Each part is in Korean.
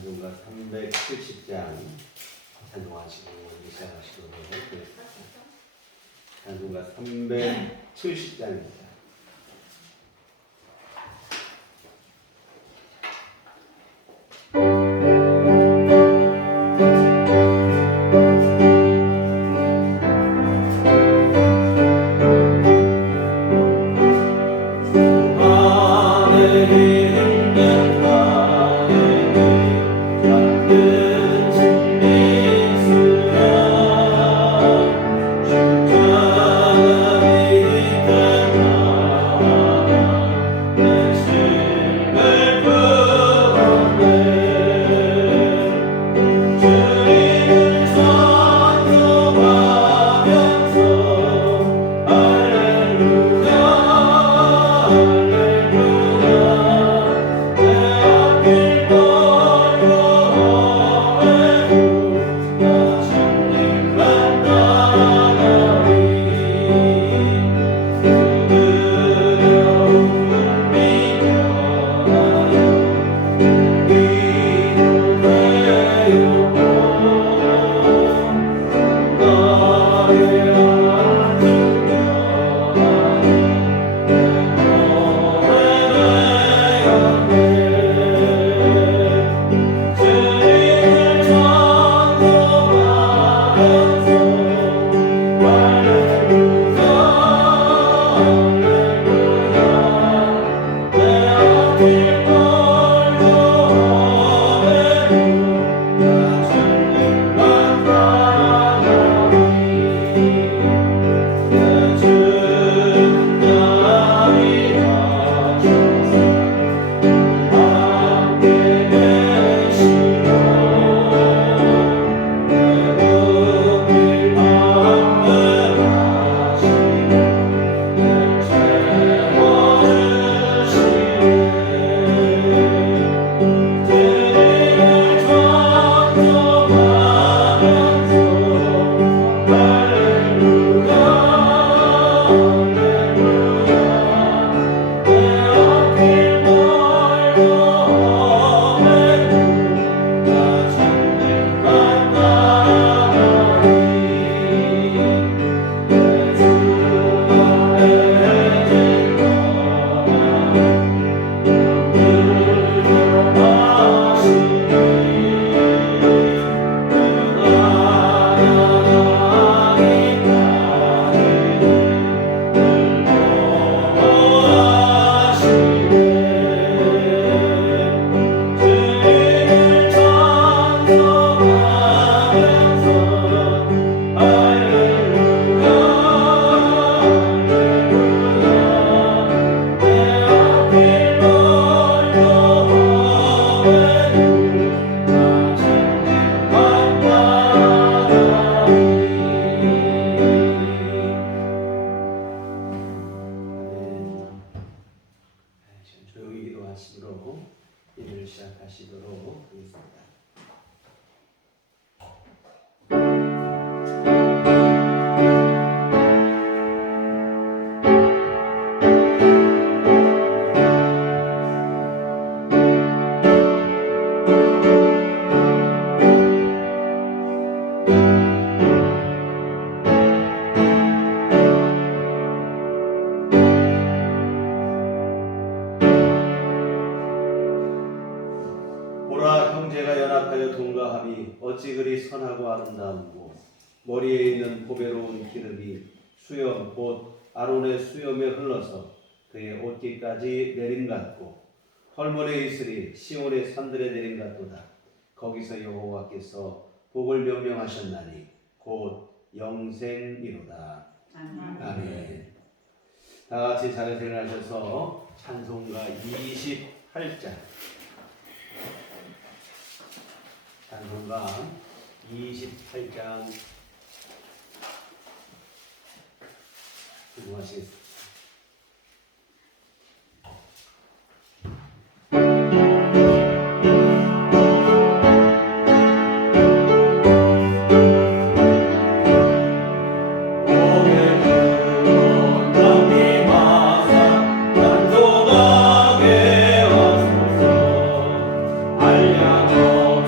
찬송가 370장 찬송하시고 시작하시도록 찬송가 370장입니다. 시작하시도록 하겠습니다. 보라, 형제가 연합하여 동거함이 어찌 그리 선하고 아름다운고, 머리에 있는 보배로운 기름이 수염 곧 아론의 수염에 흘러서 그의 옷깃까지 내림 같고, 헐몬에 있으리 시온의 산들에 내림 같도다. 거기서 여호와께서 복을 명령하셨나니 곧 영생이로다. 아멘. 다 같이 자리에 일어나셔서 찬송가 28장 찬송가 28장 기도하시겠습니다. 알려줘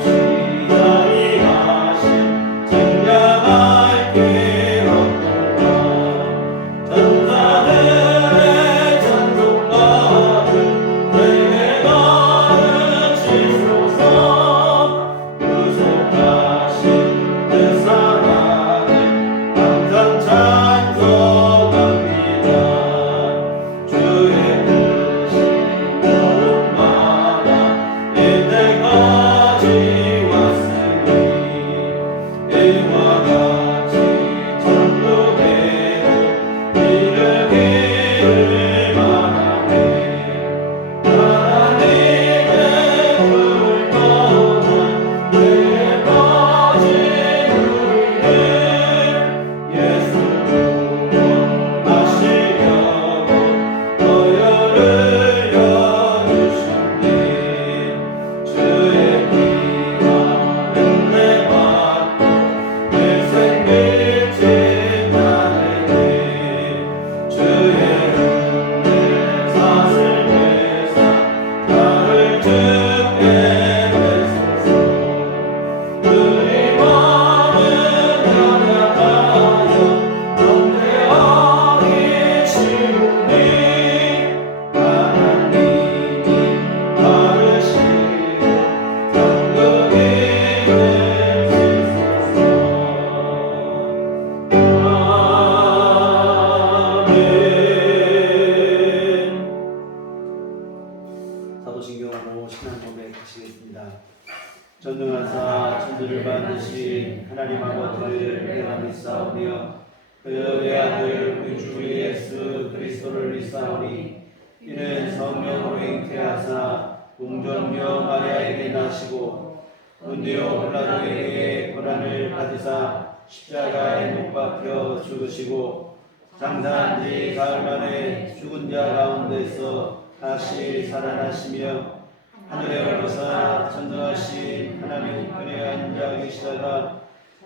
전능하사 천주를 만드신 하나님 아버지를 내가 믿사오며 그 외아들 우리 주 예수 그리스도를 믿사오니 이는 성령으로 잉태하사 궁전녀 마리아에게 나시고 본디오 빌라도에게 고난을 받으사 십자가에 못 박혀 죽으시고 장사한 지 사흘 만에 죽은 자 가운데서 다시 살아나시며 하늘에 올라사 전능하신 하나님 우편에 앉아 계시다가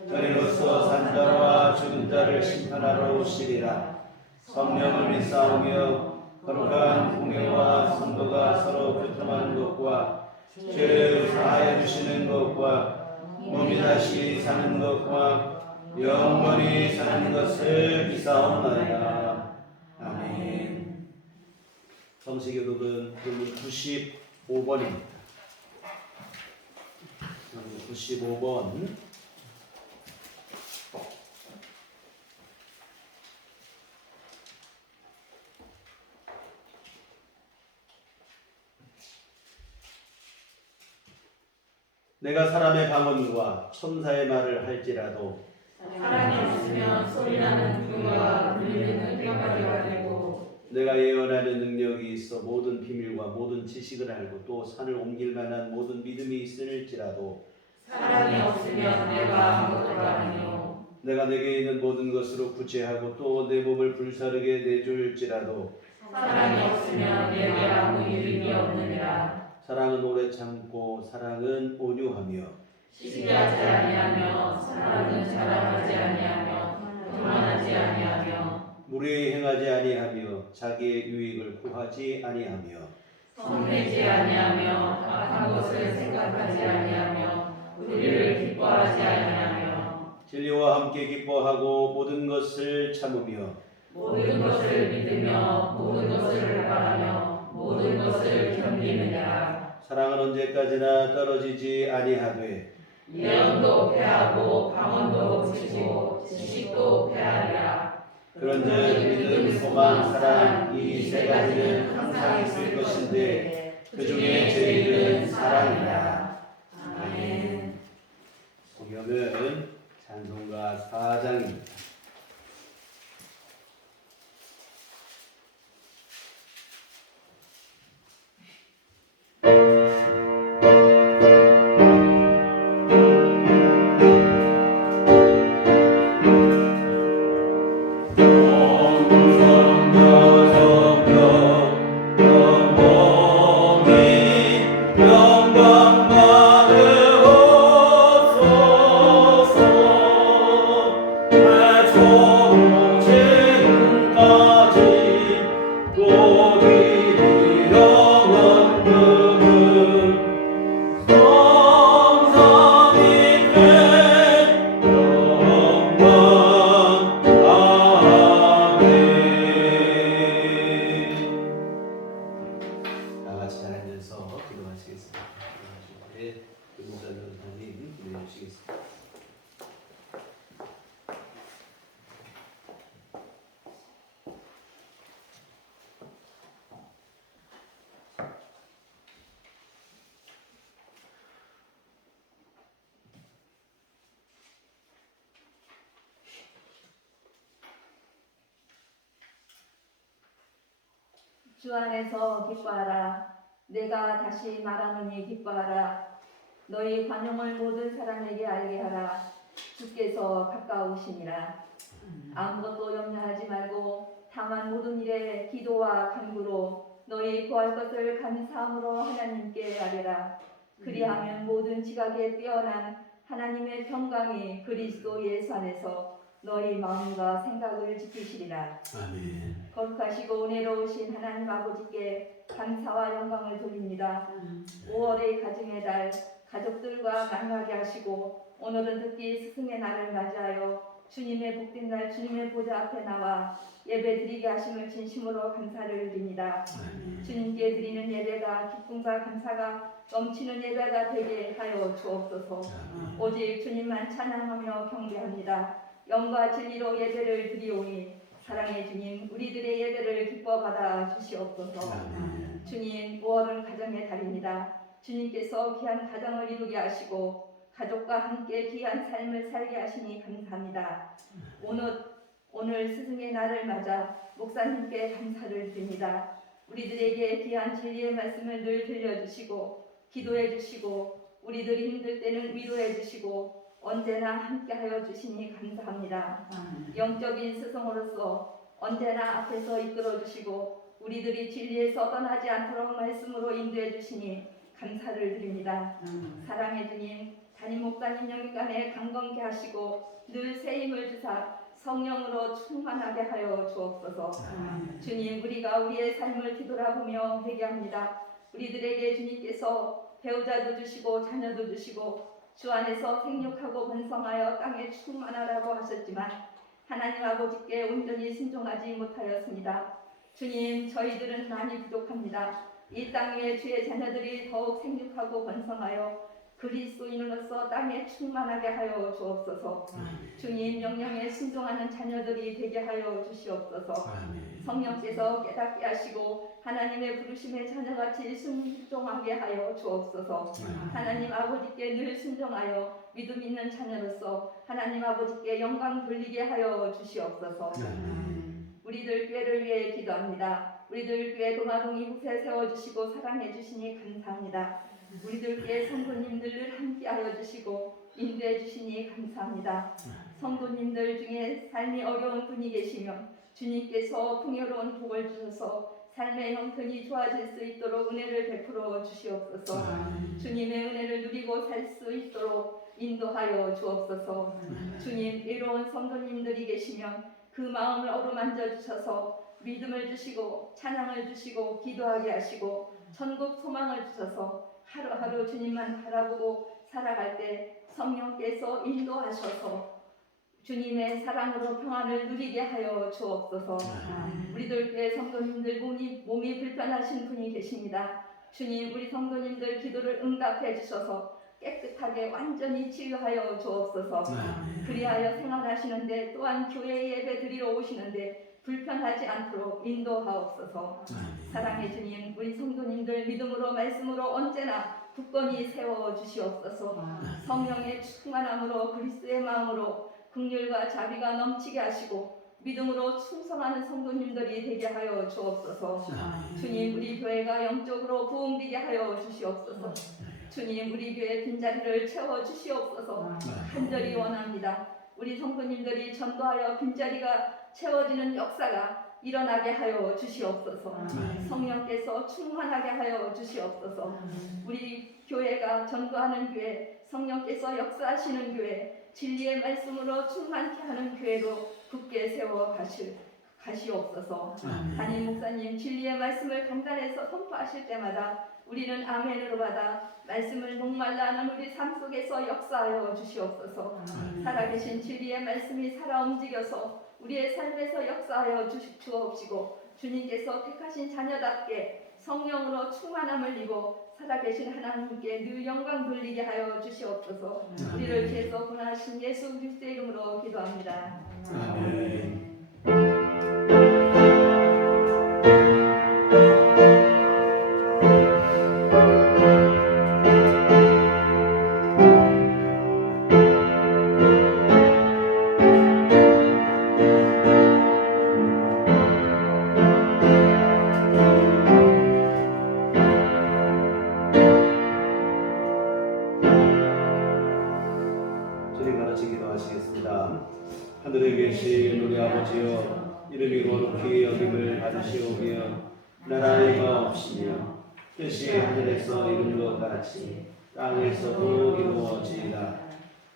저리로서 산자와 죽은 자를 심판하러 오시리라. 성령을 믿사오며 거룩한 공예와 성도가 서로 교통하는 것과 죄를 사하여 주시는 것과 몸이 다시 사는 것과 영원히 사는 것을 믿사옵나이다. 아멘. 성시교독은 95번입니다. 95번. 내가 사람의 방언과 천사의 말을 할지라도 사랑이 없으면 소리나는 불과 들리는 뼈마리가 되고 내가 예언하는 능력이 있어 모든 비밀과 모든 지식을 알고 또 산을 옮길 만한 모든 믿음이 있을지라도 사랑이 없으면 내가 아무것도 아니요 내가 내게 있는 모든 것으로 구제하고 또 내 몸을 불사르게 내줄지라도 사랑이 없으면 내게 아무 유익이 없느니라. 사랑은 오래 참고 사랑은 온유하며 시기하지 아니하며 사랑은 자랑하지 아니하며 교만하지 아니하며 무례히 행하지 아니하며 자기의 유익을 구하지 아니하며 성내지 아니하며 악한 것을 생각하지 아니하며 우리를 기뻐하지 아니하며 진리와 함께 기뻐하고 모든 것을 참으며 모든 것을 믿으며 모든 것을 바라며 모든 것을 견디느니라. 사랑은 언제까지나 떨어지지 아니하되 예언도 패하고 방언도 그치고 지식도 패하리라. 그런즉 믿음, 소망, 사랑 이 세 가지는 항상 있을 것인데 그 중에 제일은 사랑이다. 아멘. 성경은 찬송가 4장입니다. 주 안에서 기뻐하라. 내가 다시 말하노니 기뻐하라. 너희 관용을 모든 사람에게 알게 하라. 주께서 가까우시니라. 아무것도 염려하지 말고 다만 모든 일에 기도와 간구로 너희 구할 것을 감사함으로 하나님께 아뢰라. 그리하면 모든 지각에 뛰어난 하나님의 평강이 그리스도 예수 안에서 너희 마음과 생각을 지키시리라. 아멘. 거룩하시고 은혜로우신 하나님 아버지께 감사와 영광을 돌립니다. 5월의 가정의 달 가족들과 만나게 하시고 오늘은 특히 스승의 날을 맞이하여 주님의 복된 날 주님의 보좌 앞에 나와 예배 드리게 하심을 진심으로 감사를 드립니다. 주님께 드리는 예배가 기쁨과 감사가 넘치는 예배가 되게 하여 주옵소서. 오직 주님만 찬양하며 경배합니다. 영과 진리로 예배를 드리오니 사랑의 주님 우리들의 예배를 기뻐 받아 주시옵소서. 주님 5월은 가정의 달입니다. 주님께서 귀한 가정을 이루게 하시고 가족과 함께 귀한 삶을 살게 하시니 감사합니다. 오늘 스승의 날을 맞아 목사님께 감사를 드립니다. 우리들에게 귀한 진리의 말씀을 늘 들려주시고 기도해 주시고 우리들이 힘들 때는 위로해 주시고 언제나 함께하여 주시니 감사합니다. 영적인 스승으로서 언제나 앞에서 이끌어 주시고 우리들이 진리에서 떠나지 않도록 말씀으로 인도해 주시니 감사를 드립니다. 사랑해 주님, 담임 목사님 영육간에 강건케 하시고 늘 새 힘을 주사 성령으로 충만하게 하여 주옵소서. 주님, 우리가 우리의 삶을 뒤돌아보며 회개합니다. 우리들에게 주님께서 배우자도 주시고 자녀도 주시고 주 안에서 생육하고 번성하여 땅에 충만하라고 하셨지만 하나님 아버지께 온전히 순종하지 못하였습니다. 주님, 저희들은 많이 부족합니다. 이 땅 위에 주의 자녀들이 더욱 생육하고 번성하여 그리스도인으로서 땅에 충만하게 하여 주옵소서. 주님, 명령에 순종하는 자녀들이 되게 하여 주시옵소서. 성령께서 깨닫게 하시고 하나님의 부르심의 자녀같이 순종하게 하여 주옵소서. 하나님 아버지께 늘 순종하여 믿음 있는 자녀로서 하나님 아버지께 영광 돌리게 하여 주시옵소서. 우리들 교회를 위해 기도합니다. 우리들 교회 도마동 이곳에 세워주시고 사랑해 주시니 감사합니다. 우리들 교회 성도님들을 함께하여 주시고 인도해 주시니 감사합니다. 성도님들 중에 삶이 어려운 분이 계시면 주님께서 풍요로운 복을 주셔서 삶의 형편이 좋아질 수 있도록 은혜를 베풀어 주시옵소서. 주님의 은혜를 누리고 살 수 있도록 인도하여 주옵소서. 주님, 외로운 성도님들이 계시면 그 마음을 어루만져 주셔서 믿음을 주시고 찬양을 주시고 기도하게 하시고 천국 소망을 주셔서 하루하루 주님만 바라보고 살아갈 때 성령께서 인도하셔서 주님의 사랑으로 평안을 누리게 하여 주옵소서. 우리들 교회 성도님들 몸이 불편하신 분이 계십니다. 주님, 우리 성도님들 기도를 응답해 주셔서 깨끗하게 완전히 치유하여 주옵소서. 그리하여 생활하시는데 또한 교회 예배 드리러 오시는데 불편하지 않도록 인도하옵소서. 사랑해 주님, 우리 성도님들 믿음으로 말씀으로 언제나 굳건히 세워 주시옵소서. 성령의 충만함으로 그리스도의 마음으로 긍휼과 자비가 넘치게 하시고 믿음으로 충성하는 성도님들이 되게 하여 주옵소서. 주님, 우리 교회가 영적으로 부흥되게 하여 주시옵소서. 주님, 우리 교회 빈자리를 채워 주시옵소서. 간절히 원합니다. 우리 성도님들이 전도하여 빈자리가 채워지는 역사가 일어나게 하여 주시옵소서. 성령께서 충만하게 하여 주시옵소서. 우리 교회가 전도하는 교회, 성령께서 역사하시는 교회, 진리의 말씀으로 충만케 하는 교회로 굳게 세워 가시옵소서. 담임 목사님 진리의 말씀을 강단에서 선포하실 때마다 우리는 아멘으로 받아 말씀을 목말라 하는 우리 삶 속에서 역사하여 주시옵소서. 살아계신 진리의 말씀이 살아 움직여서 우리의 삶에서 역사하여 주옵시고 주님께서 택하신 자녀답게 성령으로 충만함을 입어 살아계신 하나님께 늘 영광 돌리게 하여 주시옵소서. 우리를 위해서 고난하신 예수 그리스도의 이름으로 기도합니다. 아멘. 하늘에 계신 우리 아버지여, 이름이 거룩히 여김을 받으시오며 나라의 마옵시며 뜻이 하늘에서 이룬 것 같이 땅에서도 이루어지이다.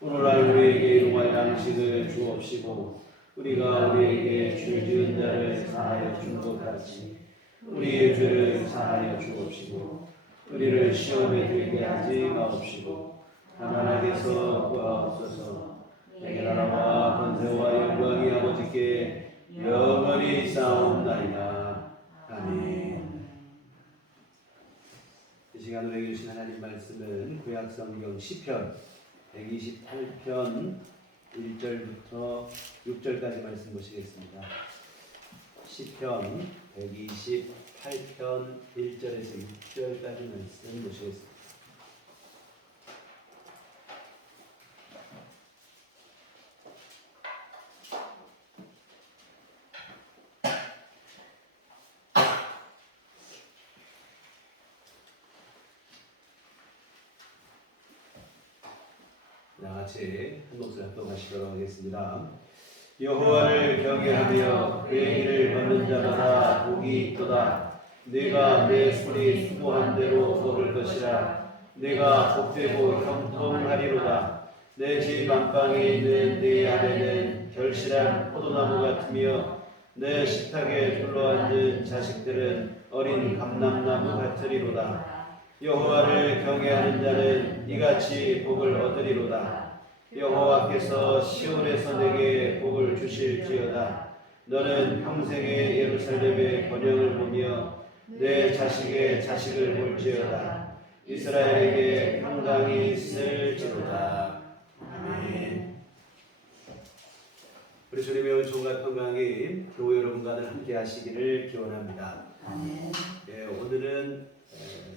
오늘날 우리에게 일용할 양식을 주옵시고 우리가 우리에게 죄 지은 자를 사하여 준 것 같이 우리의 죄를 사하여 주옵시고 우리를 시험에 들게 하지 마옵시고 다만 악에서 구하옵소서. 내게 나라와 권세와 영광이 아버지께 영원히 쌓옵나이다. 아멘. 이 시간 우리에게 주신 하나님 말씀은 구약성경 시편 128편 1절부터 6절까지 말씀 보시겠습니다. 시편 128편 1절에서 6절까지 말씀 보시겠습니다. 나같이 한 목소리 합동하시도록 하겠습니다. 여호와를 경외하며 그의 길을 걷는 자마다 복이 있도다. 내가 내 손이 수고한 대로 먹을 것이라. 내가 복되고 형통하리로다. 내 집 안방에 있는 내 아내는 결실한 포도나무 같으며 내 식탁에 둘러앉은 자식들은 어린 감람나무 같으리로다. 여호와를 경외하는 자는 이같이 복을 얻으리로다. 여호와께서 시온에서 내게 복을 주실지어다. 너는 평생의 예루살렘의 번영을 보며 내 자식의 자식을 볼지어다. 이스라엘에게 평강이 있을지로다. 아멘. 우리 주님의 은총과 평강이 교회 여러분과는 함께 하시기를 기원합니다. 예, 오늘은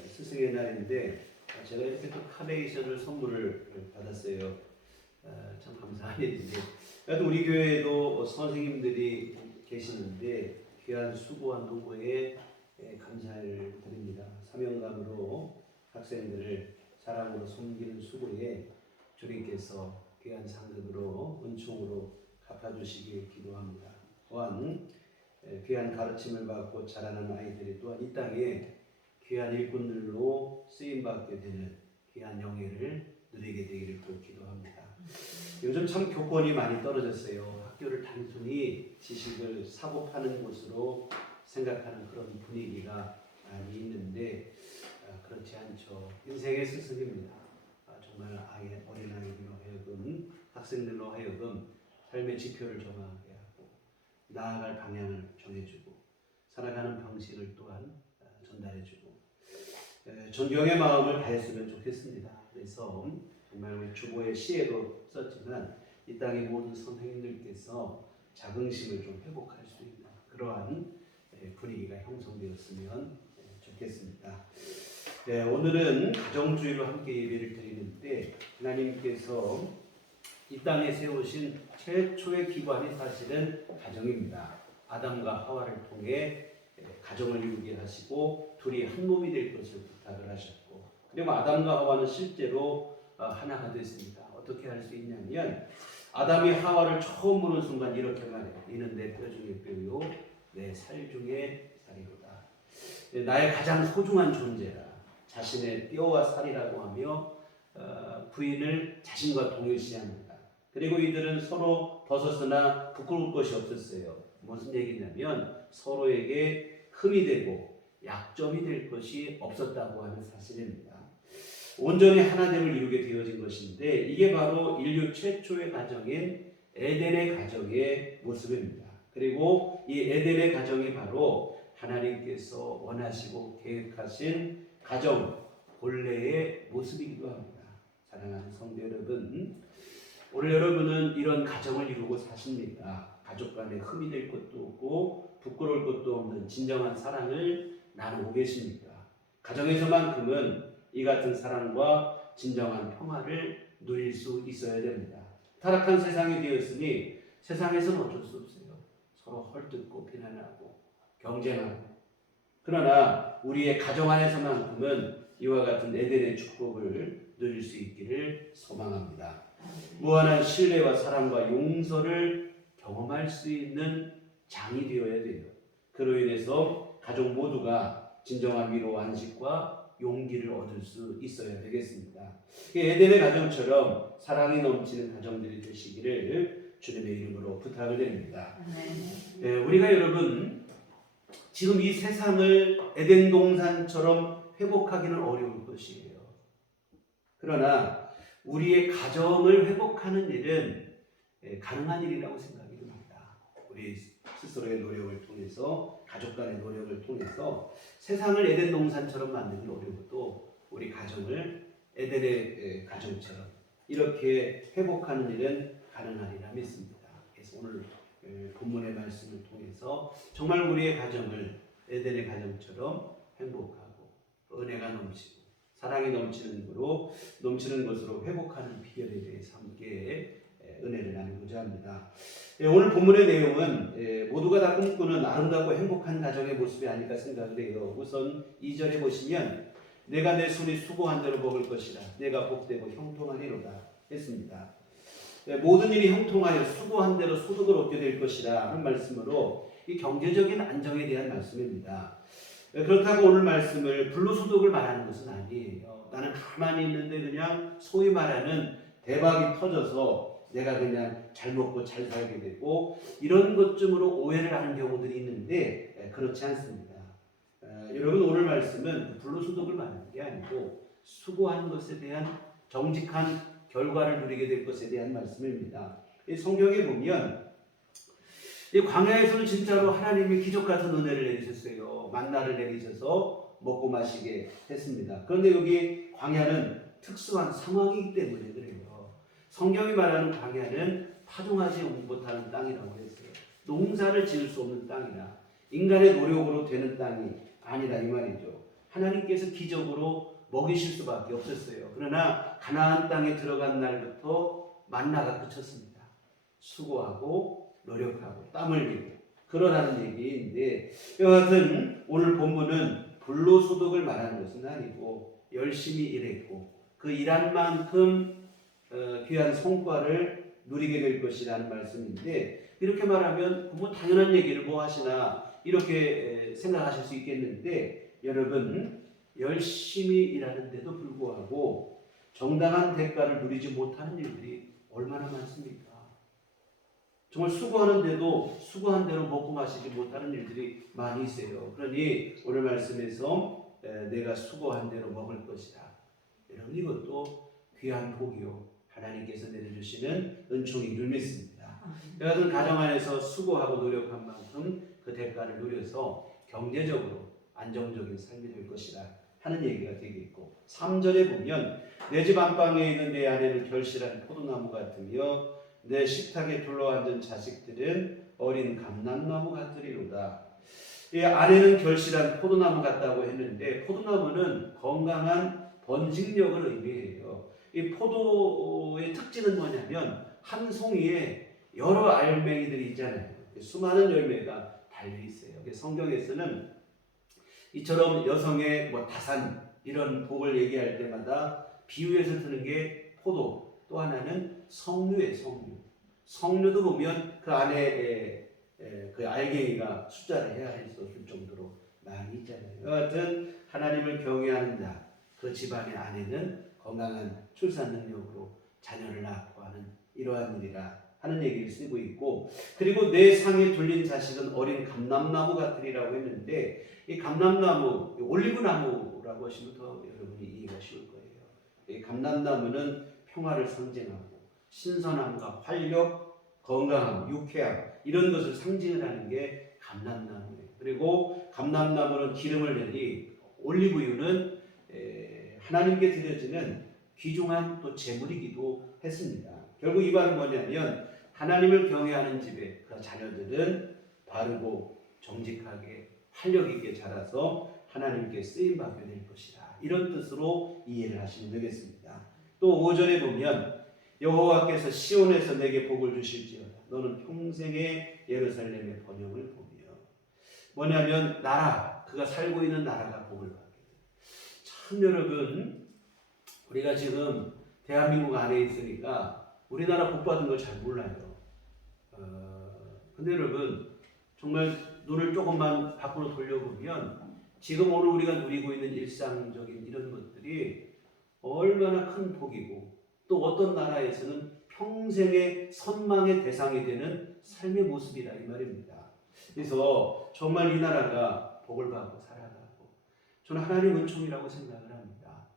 스승의 날인데 제가 이렇게 또 카네이션을 선물을 받았어요. 참 감사한 일인데, 그래도 우리 교회에도 선생님들이 계시는데 귀한 수고한 노고에 감사를 드립니다. 사명감으로 학생들을 사랑으로 섬기는 수고에 주님께서 귀한 상급으로 은총으로 갚아주시길 기도합니다. 또한 귀한 가르침을 받고 자라는 아이들이 또한 이 땅에 귀한 일꾼들로 쓰임받게 되는 귀한 영예를 누리게 되기를 또 기도합니다. 요즘 참 교권이 많이 떨어졌어요. 학교를 단순히 지식을 사고 파는 곳으로 생각하는 그런 분위기가 많이 있는데 그렇지 않죠. 인생의 스승입니다. 정말 어린아이들로 하여금 학생들로 하여금 삶의 지표를 정하게 하고 나아갈 방향을 정해주고 살아가는 방식을 또한 전달해주고 존경의 마음을 다했으면 좋겠습니다. 그래서 정말 우리 주보의 시에도 썼지만 이 땅의 모든 선생님들께서 자긍심을 좀 회복할 수 있는 그러한 분위기가 형성되었으면 좋겠습니다. 오늘은 가정주의로 함께 예배를 드리는데 하나님께서 이 땅에 세우신 최초의 기관이 사실은 가정입니다. 아담과 하와를 통해 가정을 이루게 하시고 둘이 한 몸이 될 것을 부탁을 하셨고, 그리고 아담과 하와는 실제로 하나가 됐습니다. 어떻게 할 수 있냐면 아담이 하와를 처음 보는 순간 이렇게 말해요. 이는 내 뼈 중에 뼈요 내 살 중에 살이로다. 나의 가장 소중한 존재라. 자신의 뼈와 살이라고 하며 부인을 자신과 동일시합니다. 그리고 이들은 서로 벗었으나 부끄러울 것이 없었어요. 무슨 얘기냐면 서로에게 흠이 되고 약점이 될 것이 없었다고 하는 사실입니다. 온전히 하나됨을 이루게 되어진 것인데 이게 바로 인류 최초의 가정인 에덴의 가정의 모습입니다. 그리고 이 에덴의 가정이 바로 하나님께서 원하시고 계획하신 가정 본래의 모습이기도 합니다. 사랑하는 성도 여러분, 오늘 여러분은 이런 가정을 이루고 사십니까? 가족 간에 흠이 될 것도 없고 부끄러울 것도 없는 진정한 사랑을 나누고 계십니까? 가정에서만큼은 이 같은 사랑과 진정한 평화를 누릴 수 있어야 됩니다. 타락한 세상이 되었으니 세상에서는 어쩔 수 없어요. 서로 헐뜯고 비난하고 경쟁하고. 그러나 우리의 가정 안에서만큼은 이와 같은 에덴의 축복을 누릴 수 있기를 소망합니다. 무한한 신뢰와 사랑과 용서를 경험할 수 있는 장이 되어야 돼요. 그로 인해서 가족 모두가 진정한 위로와 안식과 용기를 얻을 수 있어야 되겠습니다. 에덴의 가정처럼 사랑이 넘치는 가정들이 되시기를 주님의 이름으로 부탁을 드립니다. 우리가 여러분 지금 이 세상을 에덴 동산처럼 회복하기는 어려울 것이에요. 그러나 우리의 가정을 회복하는 일은 가능한 일이라고 생각이 듭니다. 우리 스스로의 노력을 통해서, 가족 간의 노력을 통해서 세상을 에덴 동산처럼 만들기 어려워도 우리 가정을 에덴의 가정처럼 이렇게 회복하는 일은 가능하리라 믿습니다. 그래서 오늘 본문의 말씀을 통해서 정말 우리의 가정을 에덴의 가정처럼 행복하고 은혜가 넘치고 사랑이 넘치는 것으로 회복하는 비결에 대해서 함께 은혜를 나누고자 합니다. 오늘 본문의 내용은 모두가 다 꿈꾸는 아름답고 행복한 가정의 모습이 아닐까 생각을 해요. 우선 2절에 보시면 내가 내 손이 수고한 대로 먹을 것이라 내가 복되고 형통하리로다. 했습니다. 모든 일이 형통하여 수고한 대로 소득을 얻게 될 것이라 하는 말씀으로 이 경제적인 안정에 대한 말씀입니다. 그렇다고 오늘 말씀을 불로소득을 말하는 것은 아니에요. 나는 가만히 있는데 그냥 소위 말하는 대박이 터져서 내가 그냥 잘 먹고 잘 살게 되고 이런 것쯤으로 오해를 하는 경우들이 있는데 그렇지 않습니다. 여러분 오늘 말씀은 불로소득을 말하는 게 아니고 수고한 것에 대한 정직한 결과를 누리게 될 것에 대한 말씀입니다. 이 성경에 보면 이 광야에서는 진짜로 하나님이 기적 같은 은혜를 내리셨어요. 만나를 내리셔서 먹고 마시게 했습니다. 그런데 여기 광야는 특수한 상황이기 때문에 그래요. 성경이 말하는 광야는 파종하지 못하는 땅이라고 했어요. 농사를 지을 수 없는 땅이라 인간의 노력으로 되는 땅이 아니라 이 말이죠. 하나님께서 기적으로 먹이실 수밖에 없었어요. 그러나 가나안 땅에 들어간 날부터 만나가 그쳤습니다. 수고하고 노력하고 땀 흘리고 그러라는 얘기인데 여하튼 오늘 본문은 불로소득을 말하는 것은 아니고 열심히 일했고 그 일한 만큼 귀한 성과를 누리게 될 것이라는 말씀인데 이렇게 말하면 뭐 당연한 얘기를 뭐 하시나 이렇게 생각하실 수 있겠는데 여러분 열심히 일하는데도 불구하고 정당한 대가를 누리지 못하는 일들이 얼마나 많습니까? 정말 수고하는데도 수고한 대로 먹고 마시지 못하는 일들이 많이 있어요. 그러니 오늘 말씀에서 내가 수고한 대로 먹을 것이다. 여러분 이것도 귀한 복이요. 하나님께서 내려주시는 은총인 줄 믿습니다. 여러분 가정 안에서 수고하고 노력한 만큼 그 대가를 누려서 경제적으로 안정적인 삶이 될 것이라 하는 얘기가 되겠고 3절에 보면 내 집 안방에 있는 내 아내는 결실한 포도나무 같으며 내 식탁에 둘러앉은 자식들은 어린 감람나무 같으리로다. 이 아내는 결실한 포도나무 같다고 했는데 포도나무는 건강한 번식력을 의미해요. 이 포도의 특징은 뭐냐면 한 송이에 여러 알맹이들이 있잖아요. 수많은 열매가 달려 있어요. 성경에서는 이처럼 여성의 다산 이런 복을 얘기할 때마다 비유해서 드는 게 포도, 또 하나는 석류의 석류. 석류도 보면 그 안에 그 알갱이가 숫자를 헤아릴 정도로 많이 있잖아요. 여하튼 하나님을 경외하는 자, 그 집안의 아내는 건강한 출산 능력으로 자녀를 낳고 하는 이러한 일이라 하는 얘기를 쓰고 있고 그리고 내 상에 둘린 자식은 어린 감람나무 같으리라고 했는데 이 감람나무, 올리브나무라고 하시면 더 여러분이 이해가 쉬울 거예요. 이 감람나무는 평화를 상징하고 신선함과 활력, 건강함, 유쾌함 이런 것을 상징을 하는 게 감람나무예요. 그리고 감람나무는 기름을 내니 올리브유는 하나님께 드려지는 귀중한 또 제물이기도 했습니다. 결국 이 말은 뭐냐면 하나님을 경외하는 집에 그 자녀들은 바르고 정직하게 활력 있게 자라서 하나님께 쓰임 받게 될 것이다. 이런 뜻으로 이해를 하시면 되겠습니다. 또 5절에 보면 여호와께서 시온에서 내게 복을 주실지어다. 너는 평생의 예루살렘의 번영을 보며 뭐냐면 나라, 그가 살고 있는 나라가 복을 받게 돼. 참 여러분 우리가 지금 대한민국 안에 있으니까 우리나라 복 받은 걸 잘 몰라요. 근데 여러분 정말 눈을 조금만 밖으로 돌려보면 지금 오늘 우리가 누리고 있는 일상적인 이런 것들이 얼마나 큰 복이고 또 어떤 나라에서는 평생의 선망의 대상이 되는 삶의 모습이라 이 말입니다. 그래서 정말 이 나라가 복을 받고 살아가고 저는 하나님의 은총이라고 생각을 합니다.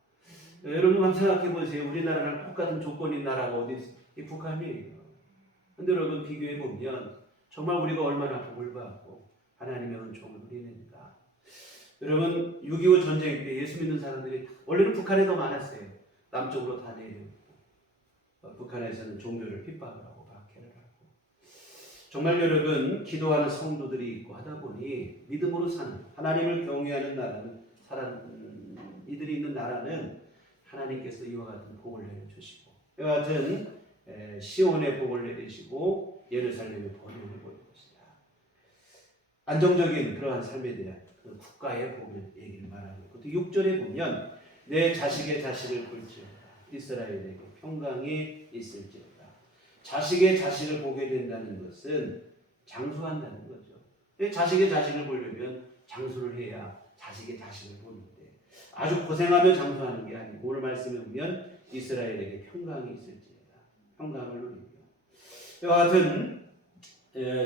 여러분 한번 생각해 보세요. 우리나라랑 똑같은 조건인 나라가 어디 있어요? 이 북한이에요. 근데 여러분 비교해 보면 정말 우리가 얼마나 복을 받고 하나님의 은총을 누리는가. 여러분 6.25 전쟁 때 예수 믿는 사람들이 원래는 북한에 더 많았어요. 남쪽으로 다 내려오고 북한에서는 종교를 핍박을 하고 박해를 하고 정말 여러분 기도하는 성도들이 있고 하다 보니 믿음으로 사는 하나님을 경외하는 나라는 이들이 있는 나라는 하나님께서 이와 같은 복을 내려주시고 이와 같은 시온의 복을 내리시고 예루살렘의 번영을 보일 것이다. 안정적인 그러한 삶에 대한 그 국가의 복을 얘기를 말하고 있고 또 6절에 보면 내 자식의 자식을 볼지어다 이스라엘에게 평강이 있을지어다. 자식의 자식을 보게 된다는 것은 장수한다는 거죠. 자식의 자식을 보려면 장수를 해야 자식의 자식을 보는데 아주 고생하며 장수하는 게 아니고 오늘 말씀에 보면 이스라엘에게 평강이 있을지어다. 평강을 누리며 이와 같은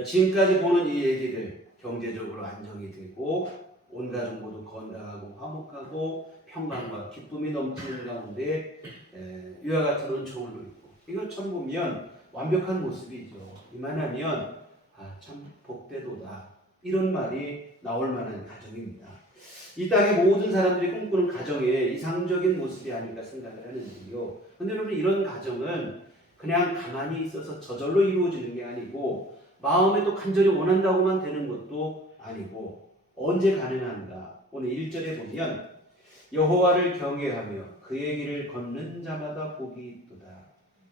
지금까지 보는 이 얘기들 경제적으로 안정이 되고 온 가족 모두 건강하고 화목하고 평강과 기쁨이 넘치는 가운데 이와 같은 은총을 누리고 이걸 참 보면 완벽한 모습이죠. 이만하면 참 복되도다 이런 말이 나올 만한 가정입니다. 이 땅의 모든 사람들이 꿈꾸는 가정의 이상적인 모습이 아닐까 생각을 하는데요. 그런데 여러분 이런 가정은 그냥 가만히 있어서 저절로 이루어지는 게 아니고 마음에 또 간절히 원한다고만 되는 것도 아니고 언제 가능한가? 오늘 1절에 보면 여호와를 경외하며 그의 길을 걷는 자마다 복이 있도다.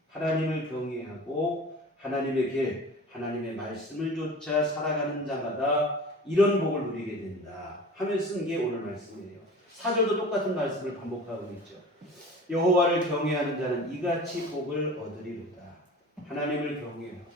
하나님을 경외하고 하나님의 길, 하나님의 말씀을 쫓아 살아가는 자마다 이런 복을 누리게 된다 하며 쓴 게 오늘 말씀이에요. 4절도 똑같은 말씀을 반복하고 있죠. 여호와를 경외하는 자는 이같이 복을 얻으리로다. 하나님을 경외하고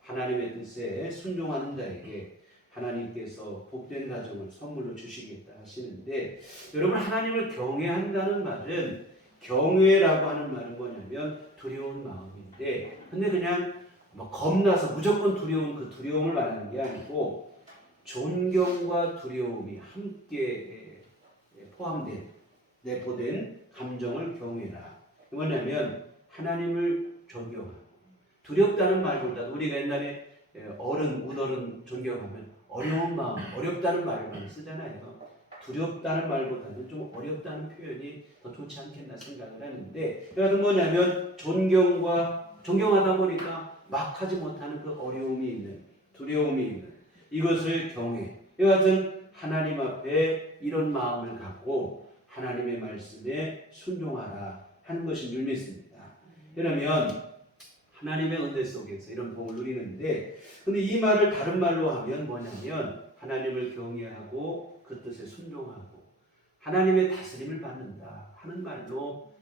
하나님의 뜻에 순종하는 자에게 하나님께서 복된 가정을 선물로 주시겠다 하시는데 여러분 하나님을 경외한다는 말은 경외라고 하는 말은 뭐냐면 두려운 마음인데 근데 그냥 겁나서 무조건 두려운 그 두려움을 말하는 게 아니고 존경과 두려움이 함께 포함된 내포된 감정을 경외라. 뭐냐면 하나님을 존경하고 두렵다는 말보다 우리가 옛날에 어른, 우더른 존경하면 어려운 마음, 어렵다는 말을 많이 쓰잖아요. 두렵다는 말보다는 좀 어렵다는 표현이 더 좋지 않겠나 생각을 하는데 여하튼 뭐냐면 존경하다 보니까 막 하지 못하는 그 어려움이 있는 두려움이 있는 이것을 경외. 여하튼 하나님 앞에 이런 마음을 갖고 하나님의 말씀에 순종하라 하는 것인 줄 믿습니다. 그러면 하나님의 은혜 속에서 이런 복을 누리는데 근데 이 말을 다른 말로 하면 뭐냐면 하나님을 경외하고 그 뜻에 순종하고 하나님의 다스림을 받는다 하는 말로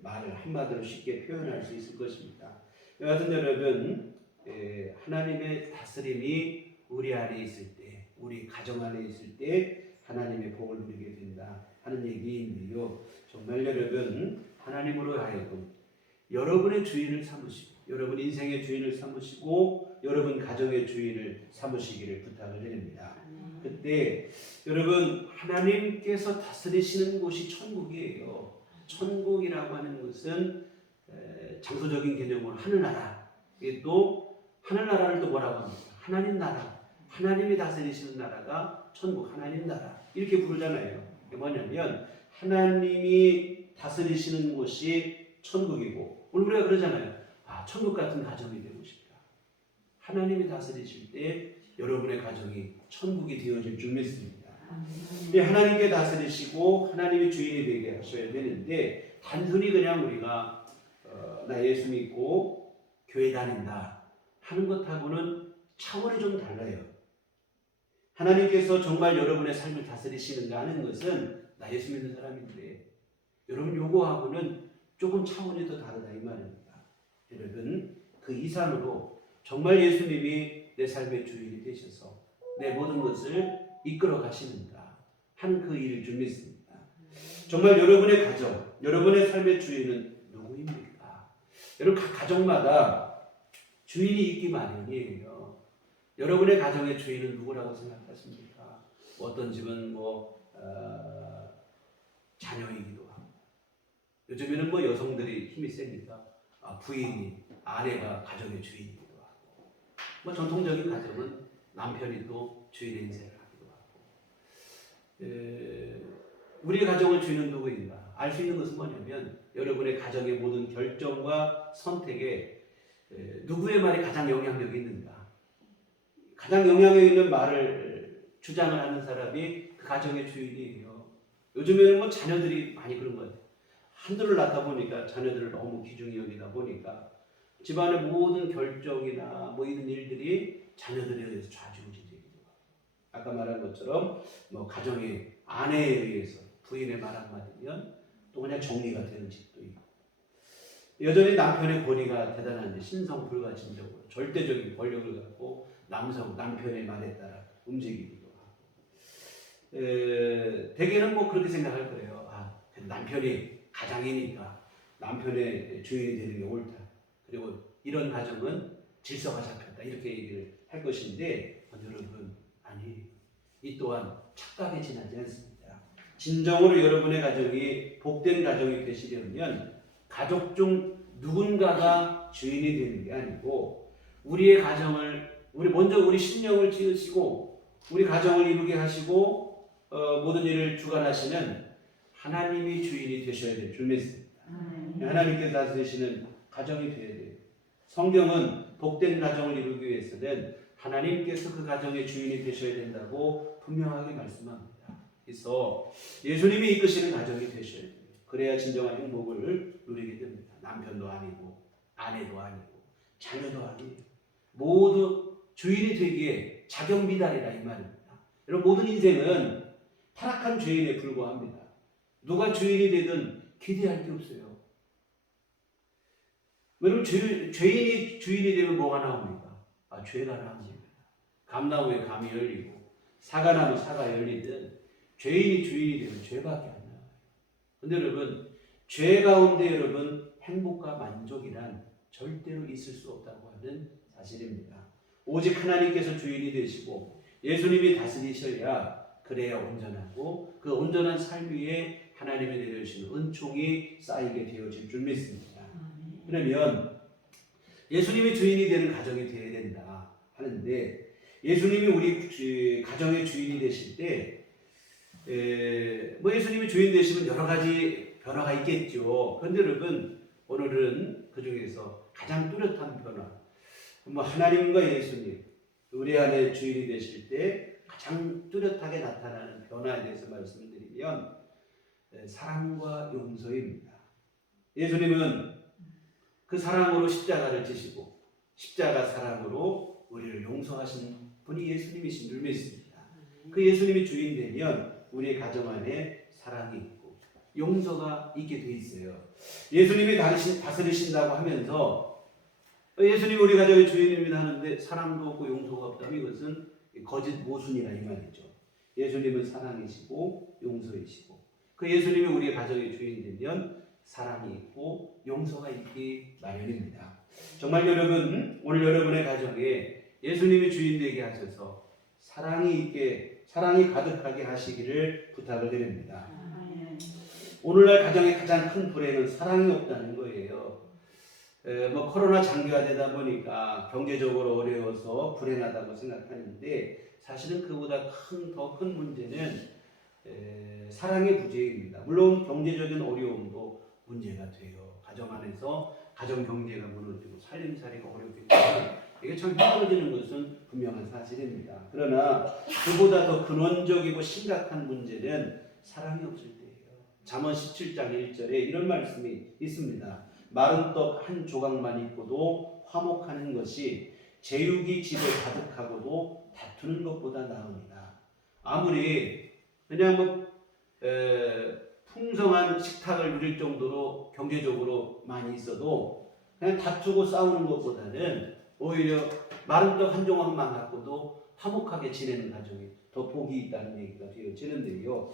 말을 한마디로 쉽게 표현할 수 있을 것입니다. 여하튼 여러분 하나님의 다스림이 우리 안에 있을 때 우리 가정 안에 있을 때 하나님의 복을 누리게 된다 하는 얘기인데요. 정말 여러분 하나님으로 하여금 여러분의 주인을 삼으시고 여러분 인생의 주인을 삼으시고 여러분 가정의 주인을 삼으시기를 부탁을 드립니다. 그때 여러분 하나님께서 다스리시는 곳이 천국이에요. 천국이라고 하는 것은 장소적인 개념으로 하늘나라. 또 하늘나라를 또 뭐라고 합니까? 하나님 나라. 하나님이 다스리시는 나라가 천국 하나님 나라. 이렇게 부르잖아요. 이게 뭐냐면 하나님이 다스리시는 곳이 천국이고 오늘 우리가 그러잖아요. 천국 같은 가정이 되고 싶다. 하나님이 다스리실 때 여러분의 가정이 천국이 되어질 줄 믿습니다. 하나님께 다스리시고 하나님이 주인이 되게 하셔야 되는데 단순히 그냥 우리가 나 예수 믿고 교회 다닌다 하는 것하고는 차원이 좀 달라요. 하나님께서 정말 여러분의 삶을 다스리시는가 하는 것은 나 예수 믿는 사람인데 여러분 요거하고는 조금 차원이 더 다르다 이 말입니다. 여러분 그 이상으로 정말 예수님이 내 삶의 주인이 되셔서 내 모든 것을 이끌어 가시는가 하는 그 일을 좀 믿습니다. 정말 여러분의 가정, 여러분의 삶의 주인은 누구입니까? 여러분 각 가정마다 주인이 있기 마련이에요. 여러분의 가정의 주인은 누구라고 생각하십니까? 어떤 집은 자녀이기도 하고 요즘에는 여성들이 힘이 세니까 부인이 아내가 가정의 주인이기도 하고 전통적인 가정은 남편이 또 주인의 인생을 하기도 하고 우리의 가정의 주인은 누구인가? 알 수 있는 것은 뭐냐면 여러분의 가정의 모든 결정과 선택에 누구의 말이 가장 영향력이 있는가? 가장 영향력 있는 말을 주장을 하는 사람이 그 가정의 주인이에요. 요즘에는 자녀들이 많이 그런 것 같아요. 한둘을 낳다 보니까 자녀들을 너무 귀중히 여기다 보니까 집안의 모든 결정이나 이런 일들이 자녀들에 의해서 좌지우지되기도 하고 아까 말한 것처럼 가정의 아내에 의해서 부인의 말 한마디면 또 그냥 정리가 되는 집도 있고 여전히 남편의 권위가 대단한데 신성불가침적으로 절대적인 권력을 갖고 남편의 말에 따라 움직이기도 하고, 대개는 뭐 그렇게 생각할 거예요. 남편이 가장이니까 남편의 주인이 되는 게 옳다. 그리고 이런 가정은 질서가 잡혔다. 이렇게 얘기를 할 것인데, 여러분, 아니, 이 또한 착각에 지나지 않습니다. 진정으로 여러분의 가정이 복된 가정이 되시려면 가족 중 누군가가 주인이 되는 게 아니고, 우리의 가정을 먼저 우리 신령을 지으시고 우리 가정을 이루게 하시고 모든 일을 주관하시는 하나님이 주인이 되셔야 될 줄 믿습니다. 하나님께서 다스리시는 가정이 되어야 돼요. 성경은 복된 가정을 이루기 위해서는 하나님께서 그 가정의 주인이 되셔야 된다고 분명하게 말씀합니다. 그래서 예수님이 이끄시는 가정이 되셔야 돼요. 그래야 진정한 행복을 누리게 됩니다. 남편도 아니고 아내도 아니고 자녀도 아니고 모두 주인이 되기에 자격미달이라 이 말입니다. 여러분, 모든 인생은 타락한 죄인에 불과합니다. 누가 주인이 되든 기대할 게 없어요. 여러분, 죄인이 주인이 되면 뭐가 나옵니까? 죄가 나옵니다. 감나무에 감이 열리고 사과 나무 사가 열리든 죄인이 주인이 되면 죄밖에 안 나와요. 근데 여러분, 죄 가운데 여러분 행복과 만족이란 절대로 있을 수 없다고 하는 사실입니다. 오직 하나님께서 주인이 되시고 예수님이 다스리셔야 그래야 온전하고 그 온전한 삶 위에 하나님의 내려주시는 은총이 쌓이게 되어질 줄 믿습니다. 그러면 예수님이 주인이 되는 가정이 되어야 된다 하는데, 예수님이 우리 가정의 주인이 되실 때 뭐 예수님이 주인 되시면 여러 가지 변화가 있겠죠. 그런데 여러분, 오늘은 그 중에서 가장 뚜렷한 변화, 뭐 하나님과 예수님 우리 안에 주인이 되실 때 가장 뚜렷하게 나타나는 변화에 대해서 말씀을 드리면 사랑과 용서입니다. 예수님은 그 사랑으로 십자가를 지시고 십자가 사랑으로 우리를 용서하신 분이 예수님이신 줄 믿습니다. 그 예수님이 주인 되면 우리의 가정 안에 사랑이 있고 용서가 있게 돼 있어요. 예수님이 다스리신다고 하면서 예수님이 우리 가정의 주인입니다 하는데 사랑도 없고 용서가 없다면 이것은 거짓 모순이라 이 말이죠. 예수님은 사랑이시고 용서이시고 그 예수님이 우리의 가정의 주인 되면 사랑이 있고 용서가 있기 마련입니다. 정말 여러분, 오늘 여러분의 가정에 예수님이 주인 되게 하셔서 사랑이 가득하게 하시기를 부탁을 드립니다. 오늘날 가정의 가장 큰 불행은 사랑이 없다는 거예요. 뭐 코로나 장기화되다 보니까 경제적으로 어려워서 불행하다고 생각하는데, 사실은 그보다 더 큰 문제는 사랑의 부재입니다. 물론 경제적인 어려움도 문제가 돼요. 가정 안에서 가정 경제가 무너지고 살림살이가 어렵기 때문에 이게 참 힘들어지는 것은 분명한 사실입니다. 그러나 그보다 더 근원적이고 심각한 문제는 사랑이 없을 때예요. 잠언 17장 1절에 이런 말씀이 있습니다. 마른 떡 한 조각만 있고도 화목하는 것이 제육이 집에 가득하고도 다투는 것보다 나으니라. 아무리 그냥 풍성한 식탁을 누릴 정도로 경제적으로 많이 있어도 그냥 다투고 싸우는 것보다는 오히려 마른 떡 한 조각만 갖고도 화목하게 지내는 가정이 더 복이 있다는 얘기가 되어지는데요.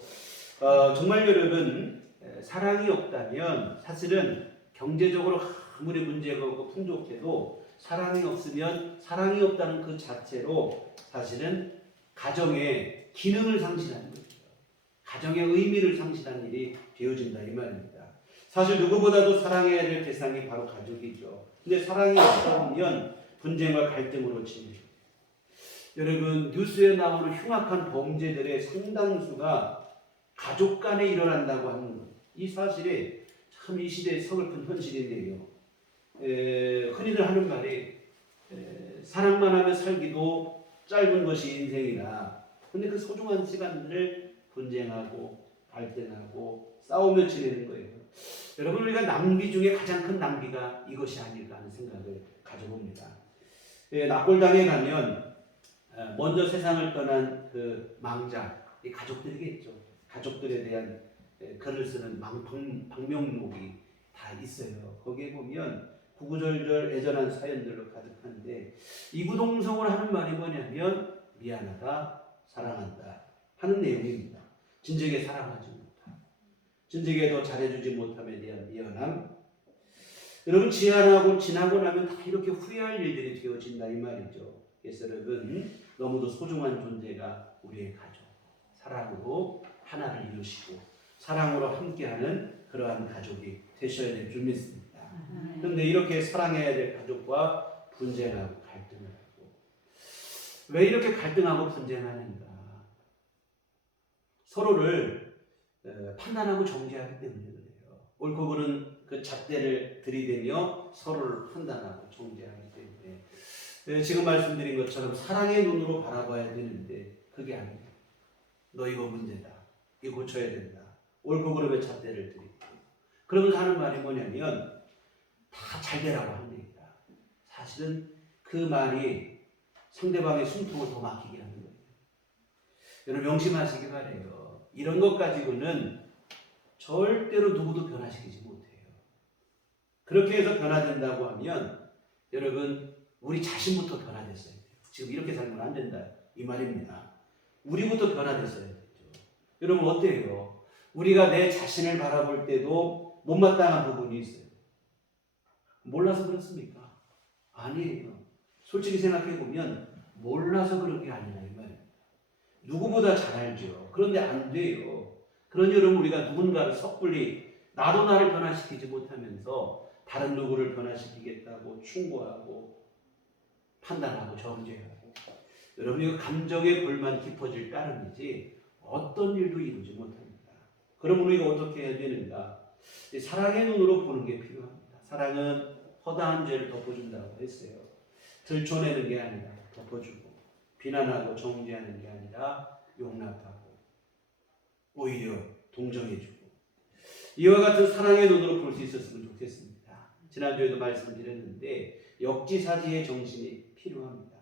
정말 여러분, 사랑이 없다면 사실은 경제적으로 아무리 문제가 없고 풍족해도 사랑이 없으면 사랑이 없다는 그 자체로 사실은 가정의 기능을 상실하는 거죠. 가정의 의미를 상실하는 일이 되어진다 이 말입니다. 사실 누구보다도 사랑해야 될 대상이 바로 가족이죠. 근데 사랑이 없다 보면 분쟁과 갈등으로 치밀어요. 여러분, 뉴스에 나오는 흉악한 범죄들의 상당수가 가족 간에 일어난다고 하는 것, 이 사실이 참 이 시대의 서글픈 현실인데요. 흔히들 하는 말이 사랑만 하며 살기도 짧은 것이 인생이라. 근데 그 소중한 시간들을 분쟁하고 갈등하고 싸우며 지내는 거예요. 여러분, 우리가 낭비 중에 가장 큰 낭비가 이것이 아닐까 하는 생각을 가져봅니다. 낙골당에 가면 먼저 세상을 떠난 그 망자, 이 가족들이겠죠. 가족들에 대한 글을 쓰는 방명록이 다 있어요. 거기에 보면 구구절절 애절한 사연들로 가득한데 이구동성을 하는 말이 뭐냐면 미안하다, 사랑한다 하는 내용입니다. 진즉에 사랑하지 못함, 진즉에 더 잘해주지 못함에 대한 미안함. 여러분 지나고 나면 다 이렇게 후회할 일들이 되어진다 이 말이죠. 그래서 여러분 너무도 소중한 존재가 우리의 가족, 사랑으로 하나를 이루시고 사랑으로 함께하는 그러한 가족이 되셔야 될 줄 믿습니다. 그런데 이렇게 사랑해야 될 가족과 분쟁하고 갈등을 하고, 왜 이렇게 갈등하고 분쟁하는가? 서로를 판단하고 정죄하기 때문에 그래요. 옳고 그른 그 잣대를 들이대며 서로를 판단하고 정죄하기 때문에 지금 말씀드린 것처럼 사랑의 눈으로 바라봐야 되는데 그게 아니에요. 너 이거 문제다, 이거 고쳐야 된다, 옳고 그름의 잣대를 들이고, 그러면서 하는 말이 뭐냐면 다 잘되라고 합니다. 사실은 그 말이 상대방의 숨통을 더 막히게 하는 거예요. 여러분 명심하시기 바래요. 이런 것 가지고는 절대로 누구도 변화시키지 못해요. 그렇게 해서 변화된다고 하면 여러분 우리 자신부터 변화됐어야 돼요. 지금 이렇게 살면 안 된다 이 말입니다. 우리부터 변화됐어야 되죠. 여러분 어때요? 우리가 내 자신을 바라볼 때도 못마땅한 부분이 있어요. 몰라서 그렇습니까? 아니에요. 솔직히 생각해보면 몰라서 그런 게 아니라 이 말입니다. 누구보다 잘 알죠. 그런데 안 돼요. 그러니 여러분 우리가 누군가를 섣불리 나도 나를 변화시키지 못하면서 다른 누구를 변화시키겠다고 충고하고 판단하고 정죄하고, 여러분 이거 감정의 골만 깊어질 따름이지 어떤 일도 이루지 못합니다. 그럼 우리가 어떻게 해야 되는가? 사랑의 눈으로 보는 게 필요합니다. 사랑은 허다한 죄를 덮어준다고 했어요. 들춰내는 게 아니라 덮어주고, 비난하고 정죄하는 게 아니라 용납하고 오히려 동정해주고, 이와 같은 사랑의 눈으로 볼 수 있었으면 좋겠습니다. 지난주에도 말씀을 드렸는데 역지사지의 정신이 필요합니다.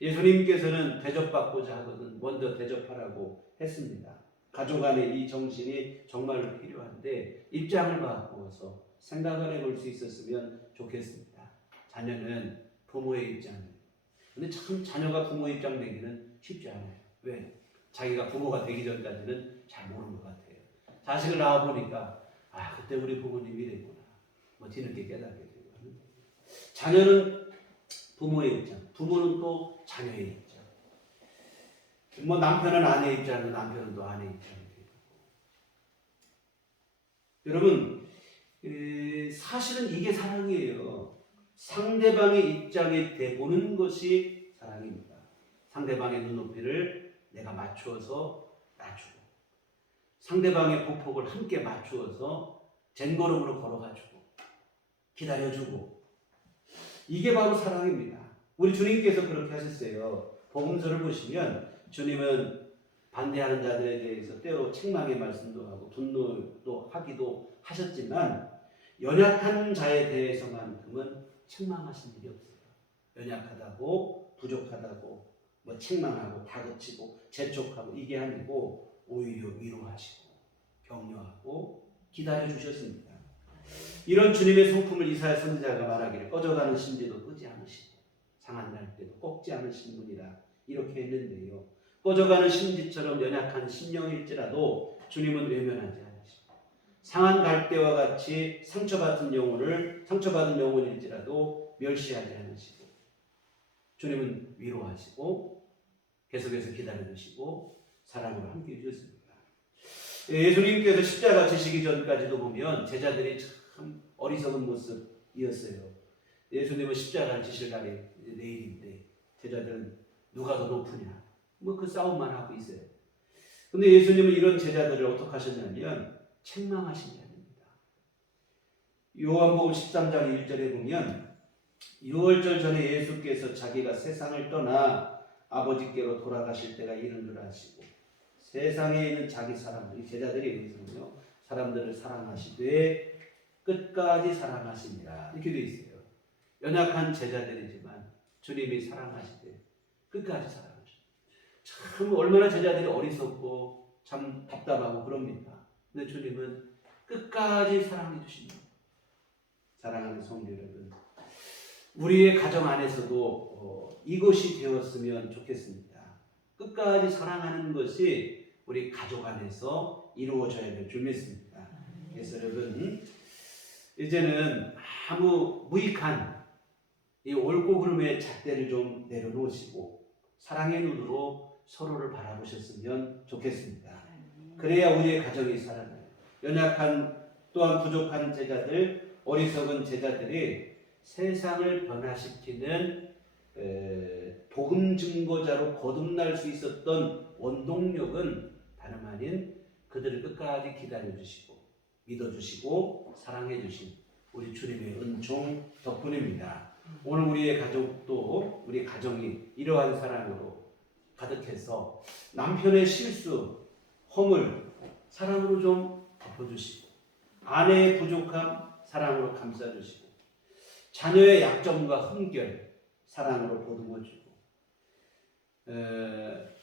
예수님께서는 대접받고자 하거든 먼저 대접하라고 했습니다. 가족 안에 이 정신이 정말로 필요한데 입장을 바꾸어서 생각을 해볼 수 있었으면 좋겠습니다. 자녀는 부모의 입장이에요. 근데 참 자녀가 부모 입장 되기는 쉽지 않아요. 왜? 자기가 부모가 되기 전까지는 잘 모르는 것 같아요. 자식을 낳아보니까 아 그때 우리 부모님이 이랬구나 뭐 뒤늦게 깨닫게 되고. 자녀는 부모의 입장, 부모는 또 자녀의 입장, 뭐 남편은 아내의 입장이고 남편은 또 아내의 입장이 되고. 여러분 사실은 이게 사랑이에요. 상대방의 입장에 대보는 것이 사랑입니다. 상대방의 눈높이를 내가 맞추어서 낮추고, 상대방의 보폭을 함께 맞추어서 젠걸음으로 걸어가지고 기다려주고, 이게 바로 사랑입니다. 우리 주님께서 그렇게 하셨어요. 복음서를 보시면 주님은 반대하는 자들에 대해서 때로 책망의 말씀도 하고 분노도 하기도 하셨지만 연약한 자에 대해서만큼은 책망하신 일이 없어요. 연약하다고 부족하다고 뭐 책망하고 다그치고 재촉하고 이게 아니고 오히려 위로하시고 격려하고 기다려주셨습니다. 이런 주님의 성품을 이사야 선지자가 말하기를 꺼져가는 심지도 끄지 않으시고 상한 날 때도 꺾지 않으신 분이라 이렇게 했는데요. 꺼져가는 심지처럼 연약한 심령일지라도 주님은 외면하지 않으시고, 상한 갈대와 같이 상처받은 영혼일지라도 멸시하지 않으시고, 주님은 위로하시고 계속해서 기다려주시고 사랑으로 함께 해주셨습니다. 예수님께서 십자가 지시기 전까지도 보면 제자들이 참 어리석은 모습이었어요. 예수님은 십자가를 지실 날이 내일인데 제자들은 누가 더 높으냐 뭐 그 싸움만 하고 있어요. 근데 예수님은 이런 제자들을 어떻게 하셨냐면 책망하신 게 아닙니다. 요한복음 13장 1절에 보면 6월절 전에 예수께서 자기가 세상을 떠나 아버지께로 돌아가실 때가 이른 줄 아시고 세상에 있는 자기 사람들, 이 제자들이 여기서는요 사람들을 사랑하시되 끝까지 사랑하십니다 이렇게 되어 있어요. 연약한 제자들이지만 주님이 사랑하시되 끝까지 사랑하십니다. 참 얼마나 제자들이 어리석고 참 답답하고 그럽니까? 근데 주님은 끝까지 사랑해 주십니다. 사랑하는 성도 여러분, 우리의 가정 안에서도 이것이 되었으면 좋겠습니다. 끝까지 사랑하는 것이 우리 가족 안에서 이루어져야 될 줄 믿습니다. 그래서 여러분, 이제는 아무 무익한 이 옳고 그름의 잣대를 좀 내려놓으시고 사랑의 눈으로 서로를 바라보셨으면 좋겠습니다. 그래야 우리의 가정이 살아나요. 연약한 또한 부족한 제자들, 어리석은 제자들이 세상을 변화시키는 복음 증거자로 거듭날 수 있었던 원동력은 다름 아닌 그들을 끝까지 기다려주시고 믿어주시고 사랑해주신 우리 주님의 은총 덕분입니다. 오늘 우리의 가족도 우리 가정이 이러한 사랑으로 가득해서 남편의 실수, 허물 사랑으로 좀 덮어주시고 아내의 부족함 사랑으로 감싸주시고 자녀의 약점과 흠결 사랑으로 보듬어주고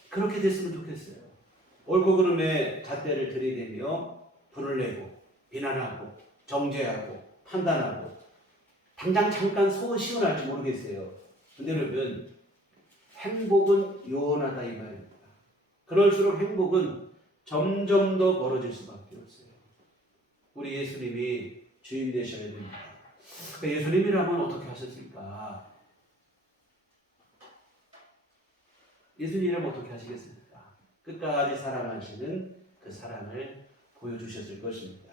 그렇게 됐으면 좋겠어요. 옳고 그름의 잣대를 들이대며 불을 내고 비난하고 정죄하고 판단하고 당장 잠깐 속은 시원할지 모르겠어요. 근데 여러분, 행복은 요원하다 이 말입니다. 그럴수록 행복은 점점 더 멀어질 수밖에 없어요. 우리 예수님이 주인 되셔야 됩니다. 예수님이라면 어떻게 하셨을까? 예수님이라면 어떻게 하시겠습니까? 끝까지 사랑하시는 그 사랑을 보여주셨을 것입니다.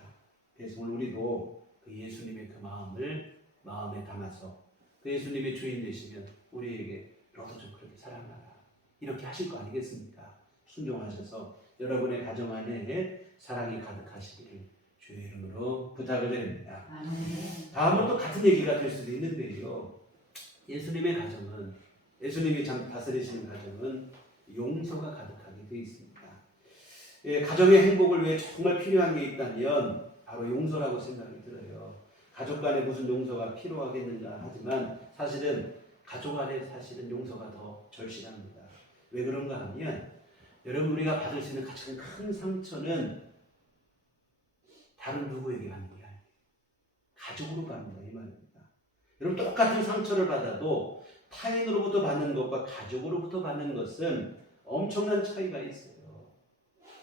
그래서 오늘 우리도 그 예수님의 그 마음을 마음에 담아서 그 예수님의 주인 되시면 우리에게 너도 좀 그렇게 사랑하라 이렇게 하실 거 아니겠습니까? 순종하셔서 여러분의 가정 안에 사랑이 가득하시기를 주의 이름으로 부탁을 드립니다. 다음은 또 같은 얘기가 될 수도 있는데요. 예수님의 가정은, 예수님이 다스리시는 가정은 용서가 가득하게 되어 있습니다. 가정의 행복을 위해 정말 필요한 게 있다면 바로 용서라고 생각이 들어요. 가족 간에 무슨 용서가 필요하겠는가 하지만 사실은 가족 안에 사실은 용서가 더 절실합니다. 왜 그런가 하면 여러분, 우리가 받을 수 있는 가장 큰 상처는 다른 누구에게 받는 게 아니에요. 가족으로 받는다 이 말입니다. 여러분, 똑같은 상처를 받아도 타인으로부터 받는 것과 가족으로부터 받는 것은 엄청난 차이가 있어요.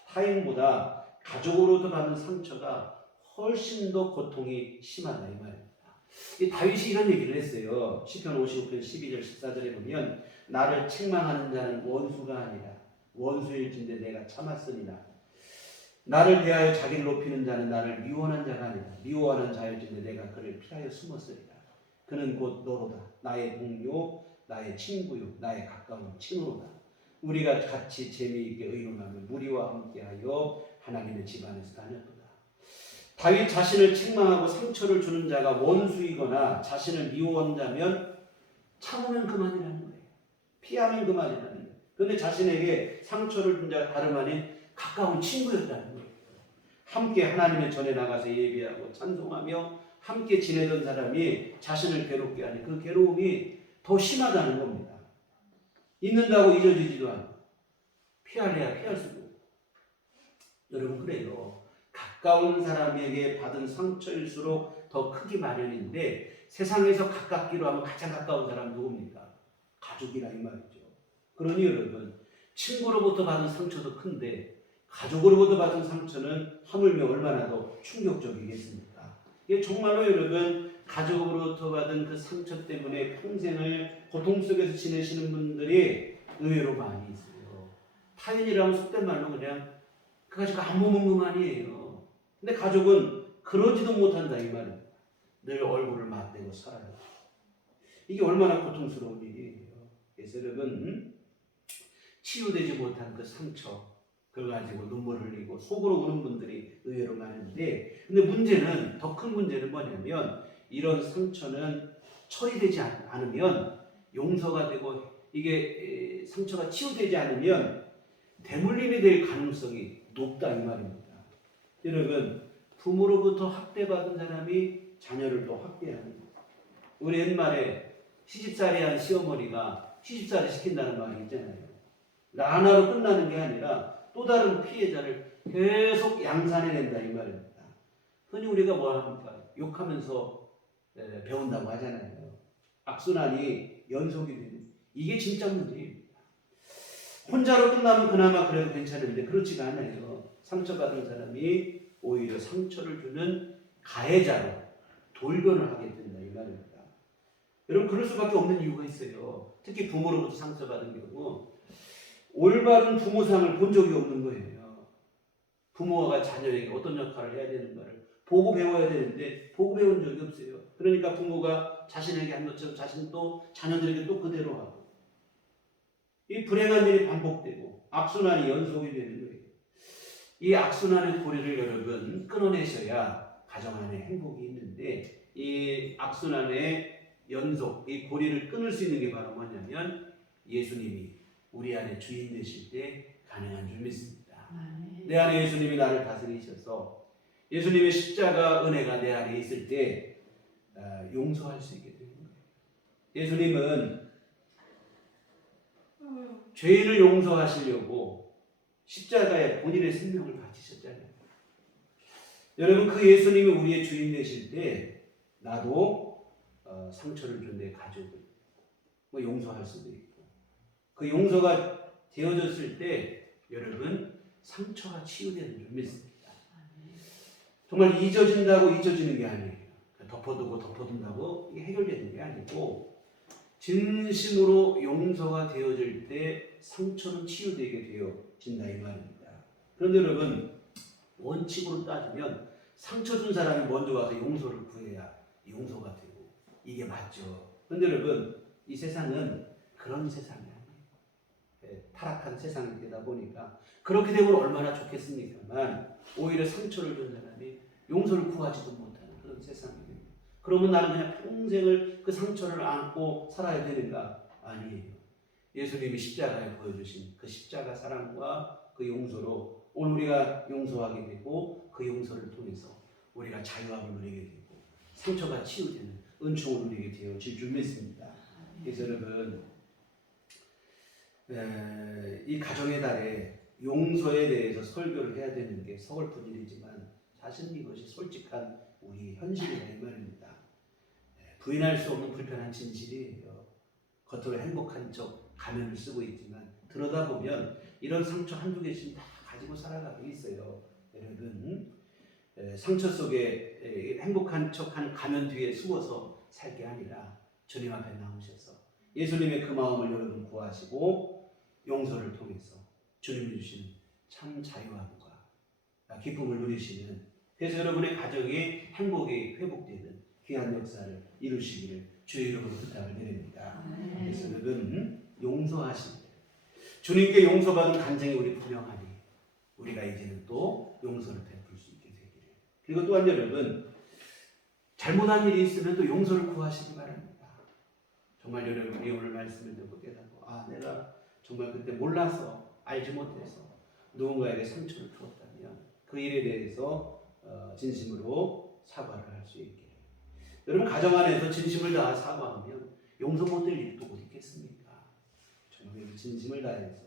타인보다 가족으로부터 받는 상처가 훨씬 더 고통이 심하다 이 말입니다. 이 다윗이 이런 얘기를 했어요. 시편 55편 12절 14절에 보면 나를 책망하는 자는 원수가 아니라 원수일진데 내가 참았으니라. 나를 대하여 자기를 높이는 자는 나를 미워하는 자가 아니라 미워하는 자일진데 내가 그를 피하여 숨었으리라. 그는 곧 너로다. 나의 동료, 나의 친구요, 나의 가까운 친구로다. 우리가 같이 재미있게 의논하며 무리와 함께하여 하나님의 집안에서 다녔도다. 다윗 자신을 책망하고 상처를 주는 자가 원수이거나 자신을 미워한 자면 참으면 그만이라는 거예요. 피하면 그만이라는 거예요. 그런데 자신에게 상처를 준 자가 다름 아닌 가까운 친구였다는 거예요. 함께 하나님의 전에 나가서 예배하고 찬송하며 함께 지내던 사람이 자신을 괴롭게 하니 그 괴로움이 더 심하다는 겁니다. 잊는다고 잊어지지도 않고 피하려야 피할 수도 없고. 여러분, 그래요. 가까운 사람에게 받은 상처일수록 더 크기 마련인데 세상에서 가깝기로 하면 가장 가까운 사람 누굽니까? 가족이라 이 말이죠. 그러니 여러분, 친구로부터 받은 상처도 큰데 가족으로부터 받은 상처는 하물며 얼마나 더 충격적이겠습니까? 이게 정말로 여러분, 가족으로부터 받은 그 상처 때문에 평생을 고통 속에서 지내시는 분들이 의외로 많이 있어요. 타인이라면 속된 말로 그냥 그 가지고 아무 뭉뭉아니에요. 근데 가족은 그러지도 못한다 이 말입니다. 늘 얼굴을 맞대고 살아요. 이게 얼마나 고통스러운 일이에요. 그래서 여러분, 치유되지 못한 그 상처 그걸 가지고 눈물을 흘리고 속으로 우는 분들이 의외로 많은데, 근데 문제는, 더 큰 문제는 뭐냐면 이런 상처는 처리되지 않으면 용서가 되고 이게 상처가 치유되지 않으면 대물림이 될 가능성이 높다 이 말입니다. 여러분, 부모로부터 학대받은 사람이 자녀를 또 학대하는 거예요. 우리 옛말에 시집살이한 시어머니가 시집살이 시킨다는 말이 있잖아요. 하나로 끝나는 게 아니라 또 다른 피해자를 계속 양산해낸다 이 말입니다. 흔히 우리가 뭐 합니까? 욕하면서 배운다고 하잖아요. 악순환이 연속이 되는 이게 진짜 문제입니다. 혼자로 끝나면 그나마 그래도 괜찮은데 그렇지가 않아요. 상처받은 사람이 오히려 상처를 주는 가해자로 돌변을 하게 된다 이 말입니다. 여러분 그럴 수밖에 없는 이유가 있어요. 특히 부모로부터 상처받은 경우 올바른 부모상을 본 적이 없는 거예요. 부모가 자녀에게 어떤 역할을 해야 되는가를 보고 배워야 되는데 보고 배운 적이 없어요. 그러니까 부모가 자신에게 한 것처럼 자신도 자녀들에게 또 그대로 하고 이 불행한 일이 반복되고 악순환이 연속이 되는 거예요. 이 악순환의 고리를 여러분 끊어내셔야 가정 안에 행복이 있는데 이 악순환의 연속, 이 고리를 끊을 수 있는 게 바로 뭐냐면 예수님이 우리 안에 주인 되실 때 가능한 줄 믿습니다. 내 안에 예수님이 나를 다스리셔서 예수님의 십자가 은혜가 내 안에 있을 때 용서할 수 있게 되는 거예요. 예수님은 죄인을 용서하시려고 십자가에 본인의 생명을 바치셨잖아요. 여러분 그 예수님이 우리의 주인 되실 때 나도 상처를 준 내 가족을 용서할 수도 있고 그 용서가 되어졌을 때 여러분 상처가 치유되는 줄 믿습니다. 정말 잊어진다고 잊어지는 게 아니에요. 덮어두고 덮어둔다고 이게 해결되는 게 아니고 진심으로 용서가 되어질 때 상처는 치유되게 되어진다 이 말입니다. 그런데 여러분 원칙으로 따지면 상처 준 사람이 먼저 와서 용서를 구해야 용서가 되고 이게 맞죠. 그런데 여러분 이 세상은 그런 세상이 아니에요. 타락한 세상이 되다 보니까 그렇게 되면 얼마나 좋겠습니까만 오히려 상처를 준 사람이 용서를 구하지도 못하는 그런 세상이 됩니다. 그러면 나는 그냥 평생을 그 상처를 안고 살아야 되는가? 아니에요. 예수님이 십자가에 보여주신 그 십자가 사랑과 그 용서로 오늘 우리가 용서하게 되고 그 용서를 통해서 우리가 자유함을 누리게 되고 상처가 치유되는 은총을 누리게 되어질 줄 믿습니다. 그래서 여러분 이 가정의 달에 용서에 대해서 설교를 해야 되는 게 서글픈 일이지만 사실 이것이 솔직한 우리 현실이라 이 말입니다. 부인할 수 없는 불편한 진실이에요. 겉으로 행복한 척 가면을 쓰고 있지만 들여다보면 이런 상처 한두 개씩 다 가지고 살아가고 있어요. 여러분 상처 속에 행복한 척한 가면 뒤에 숨어서 살 게 아니라 주님 앞에 나오셔서 예수님의 그 마음을 여러분 구하시고 용서를 통해서 주님이 주시는 참 자유함과 기쁨을 누리시는 그래서 여러분의 가정이 행복이 회복되는 귀한 역사를 이루시기를 주의 이름으로 부탁을 드립니다. 그래서 여러분 용서하시는 주님께 용서받은 간증이 우리 분명하니 우리가 이제는 또 용서를 베풀 수 있게 되기를. 그리고 또한 여러분 잘못한 일이 있으면 또 용서를 구하시기 바랍니다. 정말 여러분이 오늘 말씀을 듣고 깨닫고 내가 정말 그때 몰라서 알지 못해서 누군가에게 상처를 주었다면 그 일에 대해서 진심으로 사과를 할 수 있게. 여러분 가정 안에서 진심을 다해 사과하면 용서 못될 일이 또 어디 있겠습니까? 정말 진심을 다해서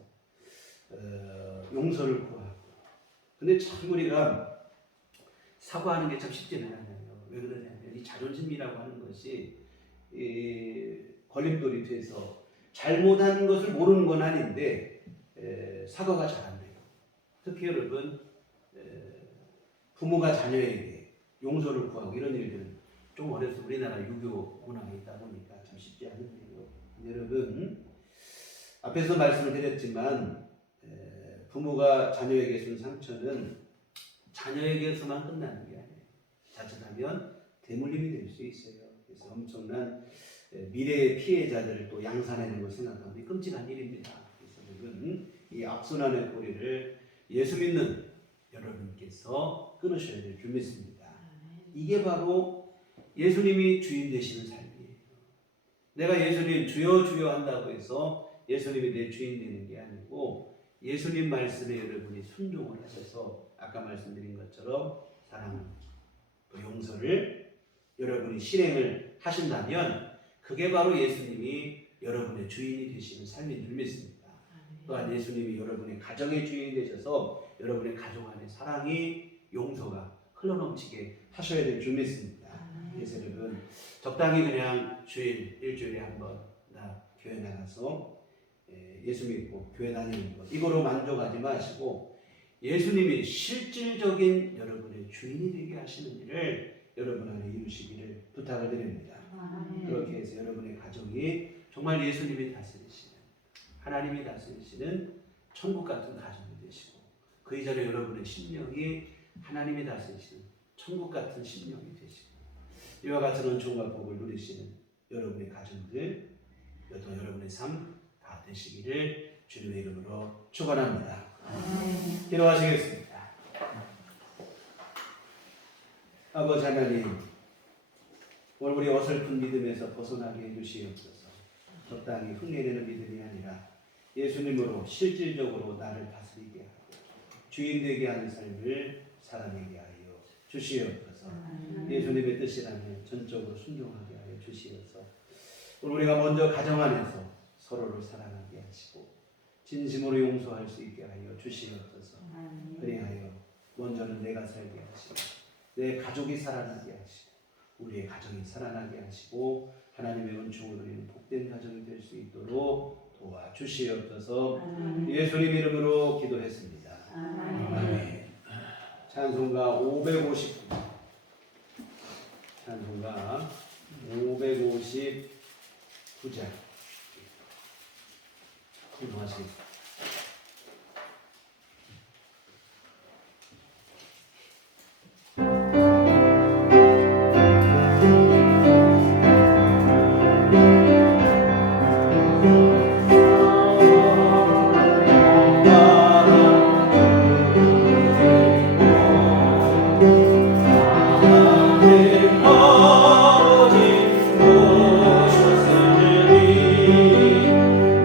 용서를 구하고. 근데 참 우리가 사과하는 게 참 쉽지는 않아요. 왜 그러냐면 이 자존심이라고 하는 것이 걸림돌이 돼서 잘못한 것을 모르는 건 아닌데 사과가 잘 안 돼요. 특히 여러분 부모가 자녀에게 용서를 구하고 이런 일들은 좀 어려서 우리나라 유교 문화에 있다 보니까 좀 쉽지 않은데요. 여러분 앞에서 말씀을 드렸지만 부모가 자녀에게 준 상처는 자녀에게서만 끝나는 게 아니에요. 자칫하면 대물림이 될 수 있어요. 그래서 엄청난 미래의 피해자들을 또 양산하는 걸 생각하면 끔찍한 일입니다. 그래서 여러분 이 악순환의 고리를 예수 믿는 여러분께서 끊으셔야 될 줄 믿습니다. 이게 바로 예수님이 주인 되시는 삶이에요. 내가 예수님 주여 주여 한다고 해서 예수님이 내 주인 되는 게 아니고 예수님 말씀에 여러분이 순종을 하셔서 아까 말씀드린 것처럼 사랑 또 용서를 여러분이 실행을 하신다면 그게 바로 예수님이 여러분의 주인이 되시는 삶인 줄 믿습니다. 또한 예수님이 여러분의 가정의 주인이 되셔서 여러분의 가족 안에 사랑이 용서가 흘러넘치게 하셔야 될 줄 믿습니다. 그래서 여러분 적당히 그냥 일주일에 한 번 나 교회 나가서 예수 믿고 교회 다니는 것 이거로 만족하지 마시고 예수님이 실질적인 여러분의 주인이 되게 하시는 일을 여러분 안에 이루시기를 부탁을 드립니다. 그렇게 해서 여러분의 가정이 정말 예수님이 다스리시는 하나님이 다스리시는 천국 같은 가정이 되시고 그 이전에 여러분의 심령이 하나님이 다스리시는 천국 같은 심령이 되시고 이와 같은 은총과 복을 누리시는 여러분의 가정들 또 여러분의 삶 다 되시기를 주님의 이름으로 축원합니다. 기도하시겠습니다. 아버지 하나님, 오늘 우리 어설픈 믿음에서 벗어나게 해주시옵소서. 적당히 흉내내는 믿음이 아니라 예수님으로 실질적으로 나를 다스리게 하고 주인 되게 하는 삶을 살아내게 하여 주시옵소서. 예수님의 뜻이라면 전적으로 순종하게 하여 주시옵소서. 오늘 우리가 먼저 가정 안에서 서로를 사랑하게 하시고 진심으로 용서할 수 있게 하여 주시옵소서. 그리하여 먼저는 내가 살게 하시고 내 가족이 살아나게 하시고 우리의 가정이 살아나게 하시고 하나님의 은총을 누리는 복된 가정이 될 수 있도록 도와주시옵소서. 예수님 이름으로 기도했습니다. 아멘. 찬송가 559. 찬송가 559장. 기도하시겠습니다.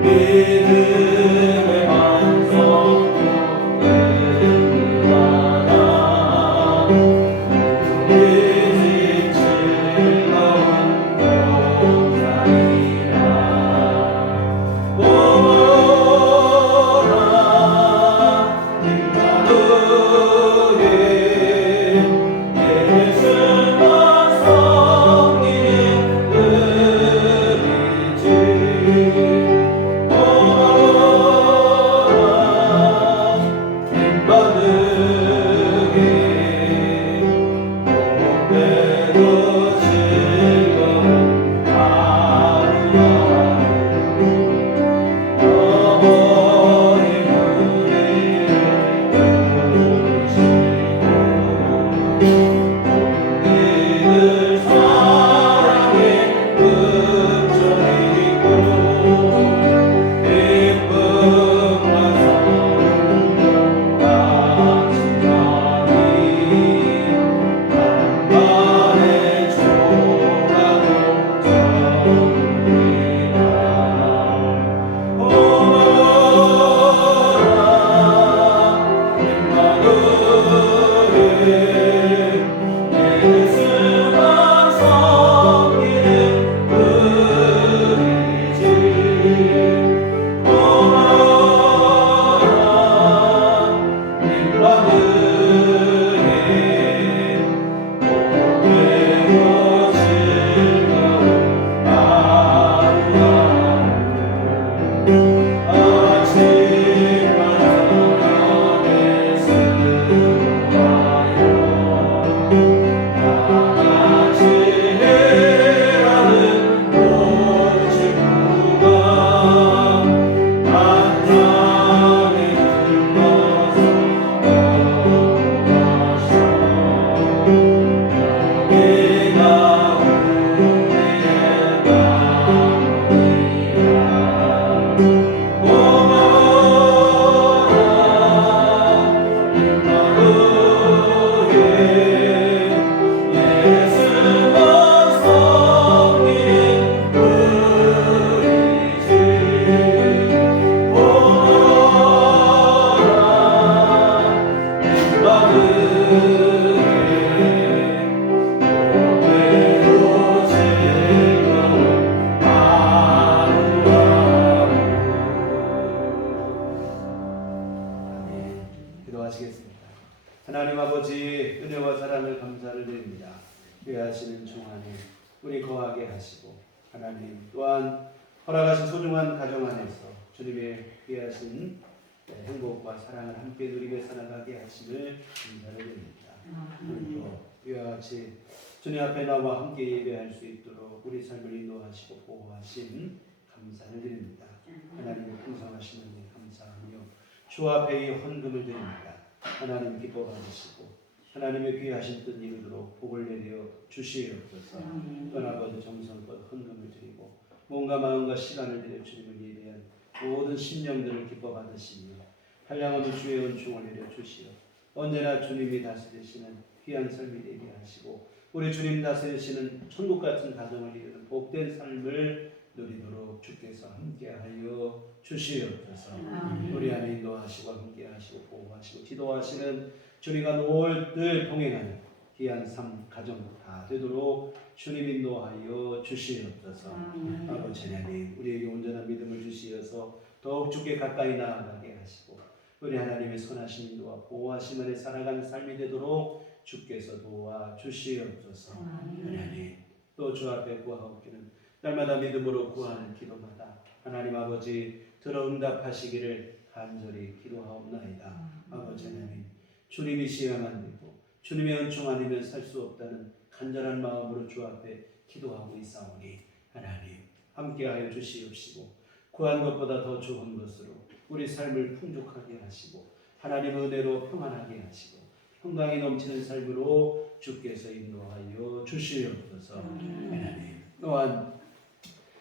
믿음 하시고 하나님 또한 허락하신 소중한 가정 안에서 주님의 귀하신 행복과 사랑을 함께 누리며 살아가게 하심을 감사를 드립니다. 오늘도 이와 같이 주님 앞에 나와 함께 예배할 수 있도록 우리 삶을 인도하시고 보호하심 감사를 드립니다. 하나님의 풍성하신 은혜 감사하며 주 앞에 이 헌금을 드립니다. 하나님 기뻐 받으시고 하나님의 귀하신 뜻 이루도록 복을 내려 주시옵소서. 떠나버린 정성껏 헌금을 드리고 몸과 마음과 시간을 들여 주님을 예배한 모든 심령들을 기뻐 받으시며 한량없는 주의 은총을 내려 주시어 언제나 주님이 다스리시는 귀한 삶이 되게 하시고 우리 주님 다스리시는 천국 같은 가정을 이루는 복된 삶을 누리도록 주께서 함께하여 주시옵소서. 우리 안에 인도하시고 함께하시고 보호하시고 지도하시는 주님과 늘 동행하는 귀한 삶 가정 다 되도록 주님 인도하여 주시옵소서. 아버지 하나님 우리에게 온전한 믿음을 주시어서 더욱 주께 가까이 나아가게 하시고 우리 하나님의 선하신 인도와 보호하심 안에 살아가는 삶이 되도록 주께서 도와 주시옵소서. 하나님 또 주 앞에 구하옵기는 날마다 믿음으로 구하는 기도마다 하나님 아버지 들어 응답하시기를 간절히 기도하옵나이다. 아버지 하나님 주님이 시야만 되고 주님의 은총 아니면 살 수 없다는 간절한 마음으로 주 앞에 기도하고 있사오니 하나님 함께하여 주시옵시고 구한 것보다 더 좋은 것으로 우리 삶을 풍족하게 하시고 하나님 은혜로 평안하게 하시고 평강이 넘치는 삶으로 주께서 인도하여 주시옵소서. 하나님 또한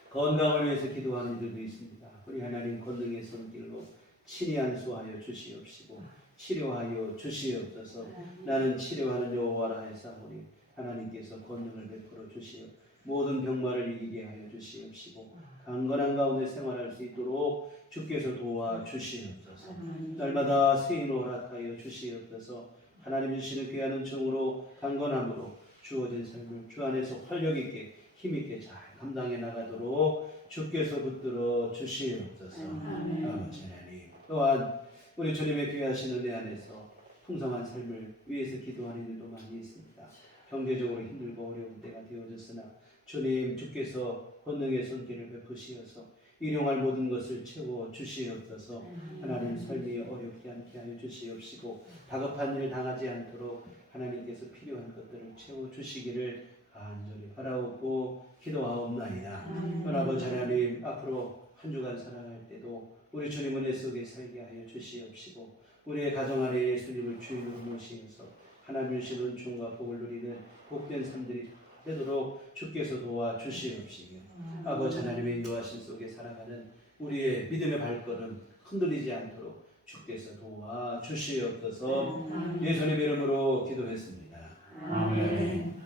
건강을 위해서 기도하는 이들도 있습니다. 우리 하나님 권능의 손길로 친히 안수하여 주시옵시고 치료하여 주시옵소서. 나는 치료하는 여호와라 하사오니 하나님께서 권능을 베풀어 주시어 모든 병마를 이기게 하여 주시옵시고 강건한 가운데 생활할 수 있도록 주께서 도와 주시옵소서. 날마다 새인을 허락하여 주시옵소서. 하나님 주시는 귀한 은총으로 강건함으로 주어진 삶을 주 안에서 활력 있게 힘 있게 잘 감당해 나가도록 주께서 붙들어 주시옵소서. 아버지 하나님 또한 우리 주님의 귀하신 은혜 안에서 풍성한 삶을 위해서 기도하는 일도 많이 있습니다. 경제적으로 힘들고 어려운 때가 되어졌으나 주님 주께서 권능의 손길을 베푸시어서 일용할 모든 것을 채워 주시옵소서. 하나님 삶이 어렵지 않게 하여 주시옵시고 다급한 일 당하지 않도록 하나님께서 필요한 것들을 채워 주시기를 간절히 바라옵고 기도하옵나이다. 아버지 하나님 앞으로 한 주간 살아갈 때도 우리 주님 은혜 속에 살게 하여 주시옵시고 우리의 가정 안에 예수님을 주인으로 모시어서 하나님 주신 은총과 복을 누리는 복된 삶들이 되도록 주께서 도와 주시옵시며 아버지 하나님의 인도하심 속에 살아가는 우리의 믿음의 발걸음 흔들리지 않도록 주께서 도와 주시옵소서. 예수님의 이름으로 기도했습니다. 아멘.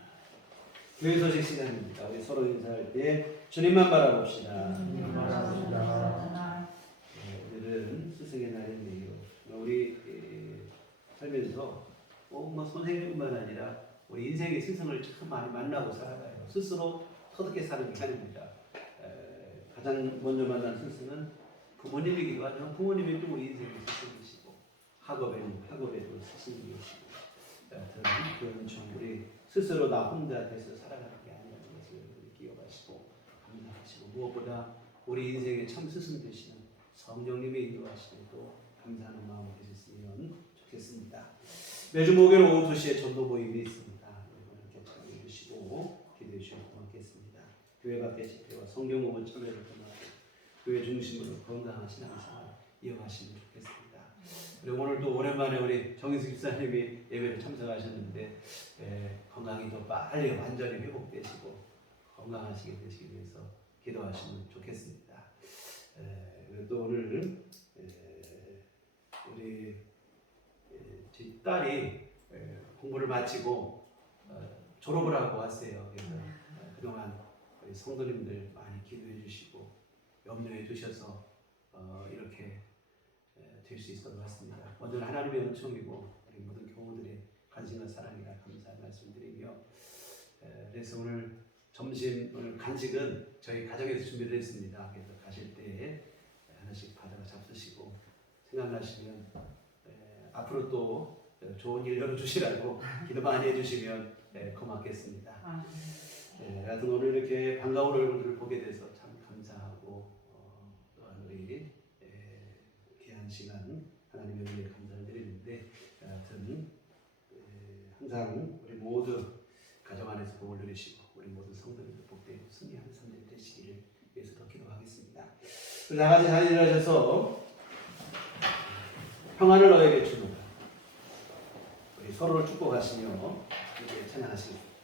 교회 소식 시간입니다. 우리 서로 인사할 때 주님만 바라봅시다. 오늘은 스승의 날인데요. 우리 살면서 뭐 선생님뿐만 아니라 우리 인생의 스승을 참 많이 만나고 살아가요. 스스로 터득해 사는 게 아닙니다. 가장 먼저 만난 스승은 부모님이기도 하지만 부모님이 또 우리 인생의 스승이시고 학업에도 스승이시고 그런 좀 우리 스스로 나 혼자 돼서 살아가는 게 아니라는 것을 기억하시고 감사하시고 무엇보다 우리 인생의 참 스승 되시는 성령님의 인도하시는 또 감사하는 마음을 가졌으면 좋겠습니다. 매주 목요일 오후 2시에 전도 모임이 있습니다. 여러분 참여해 주시고 기도해 주시면 고맙겠습니다. 교회 밖의 집회와 성경 공부 참여를 통해 교회 중심으로 건강한 신앙생활 이어가시면 좋겠습니다. 그리고 오늘 또 오랜만에 우리 정인수 집사님이 예배를 참석하셨는데 건강이 더 빨리 완전히 회복되시고 건강하시게 되시기 위해서 기도하시면 좋겠습니다. 또 오늘 우리 제 딸이 공부를 마치고 졸업을 하고 왔어요. 그래서 그동안 우리 성도님들 많이 기도해 주시고 염려해 주셔서 이렇게 될 수 있었던 것 같습니다. 먼저 하나님의 은총이고 우리 모든 교우들의 관심과 사랑이라 감사의 말씀드리며 그래서 오늘 점심 오늘 간식은 저희 가정에서 준비를 했습니다. 그래서 가실 때 하나씩 받아가 잡수시고 생각나시면 앞으로 또 좋은 일 열어주시라고 기도 많이 해주시면 고맙겠습니다. 하여튼 오늘 이렇게 반가운 얼굴들을 보게 돼서 참 감사하고 또한 우리 귀한 시간 하나님의 은혜에 감사를 드리는데 하여튼 항상 우리 모두 가정 안에서 복을 누리시고 우리 모든 성도들도 복되고 승리하는 삶들이 되시기를 위해서 더 기도하겠습니다. 우리 다 같이 자리에 일어나셔서 평안을 너에게 주노라. 우리 서로를 축복하시며 이제 찬양하시겠습니다.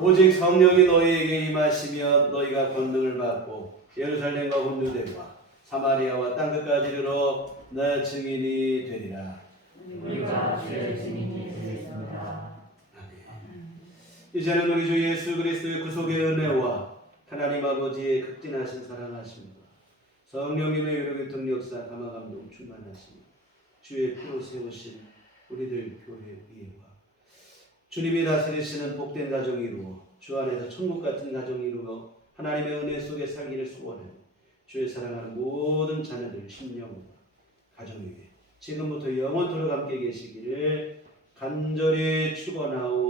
오직 성령이 너희에게 임하시며 너희가 권능을 받고 예루살렘과 온누대와 사마리아와 땅끝까지 이르러 내 증인이 되리라. 우리가 주의 증인이 되겠습니다. 아멘. 이제는 우리 주 예수 그리스도의 구속의 은혜와 하나님 아버지의 극진하신 사랑하심과 성령님의 위로의 등력사 감화감동 충만하시며 주의 피로 세우신 우리들 교회 위에와 주님이 다스리시는 복된 가정이 이루어 주 안에서 천국 같은 가정이 이루어 하나님의 은혜 속에 살기를 소원하는 주의 사랑하는 모든 자녀들 심령과 가정 위에 지금부터 영원토록 함께 계시기를 간절히 축원하오.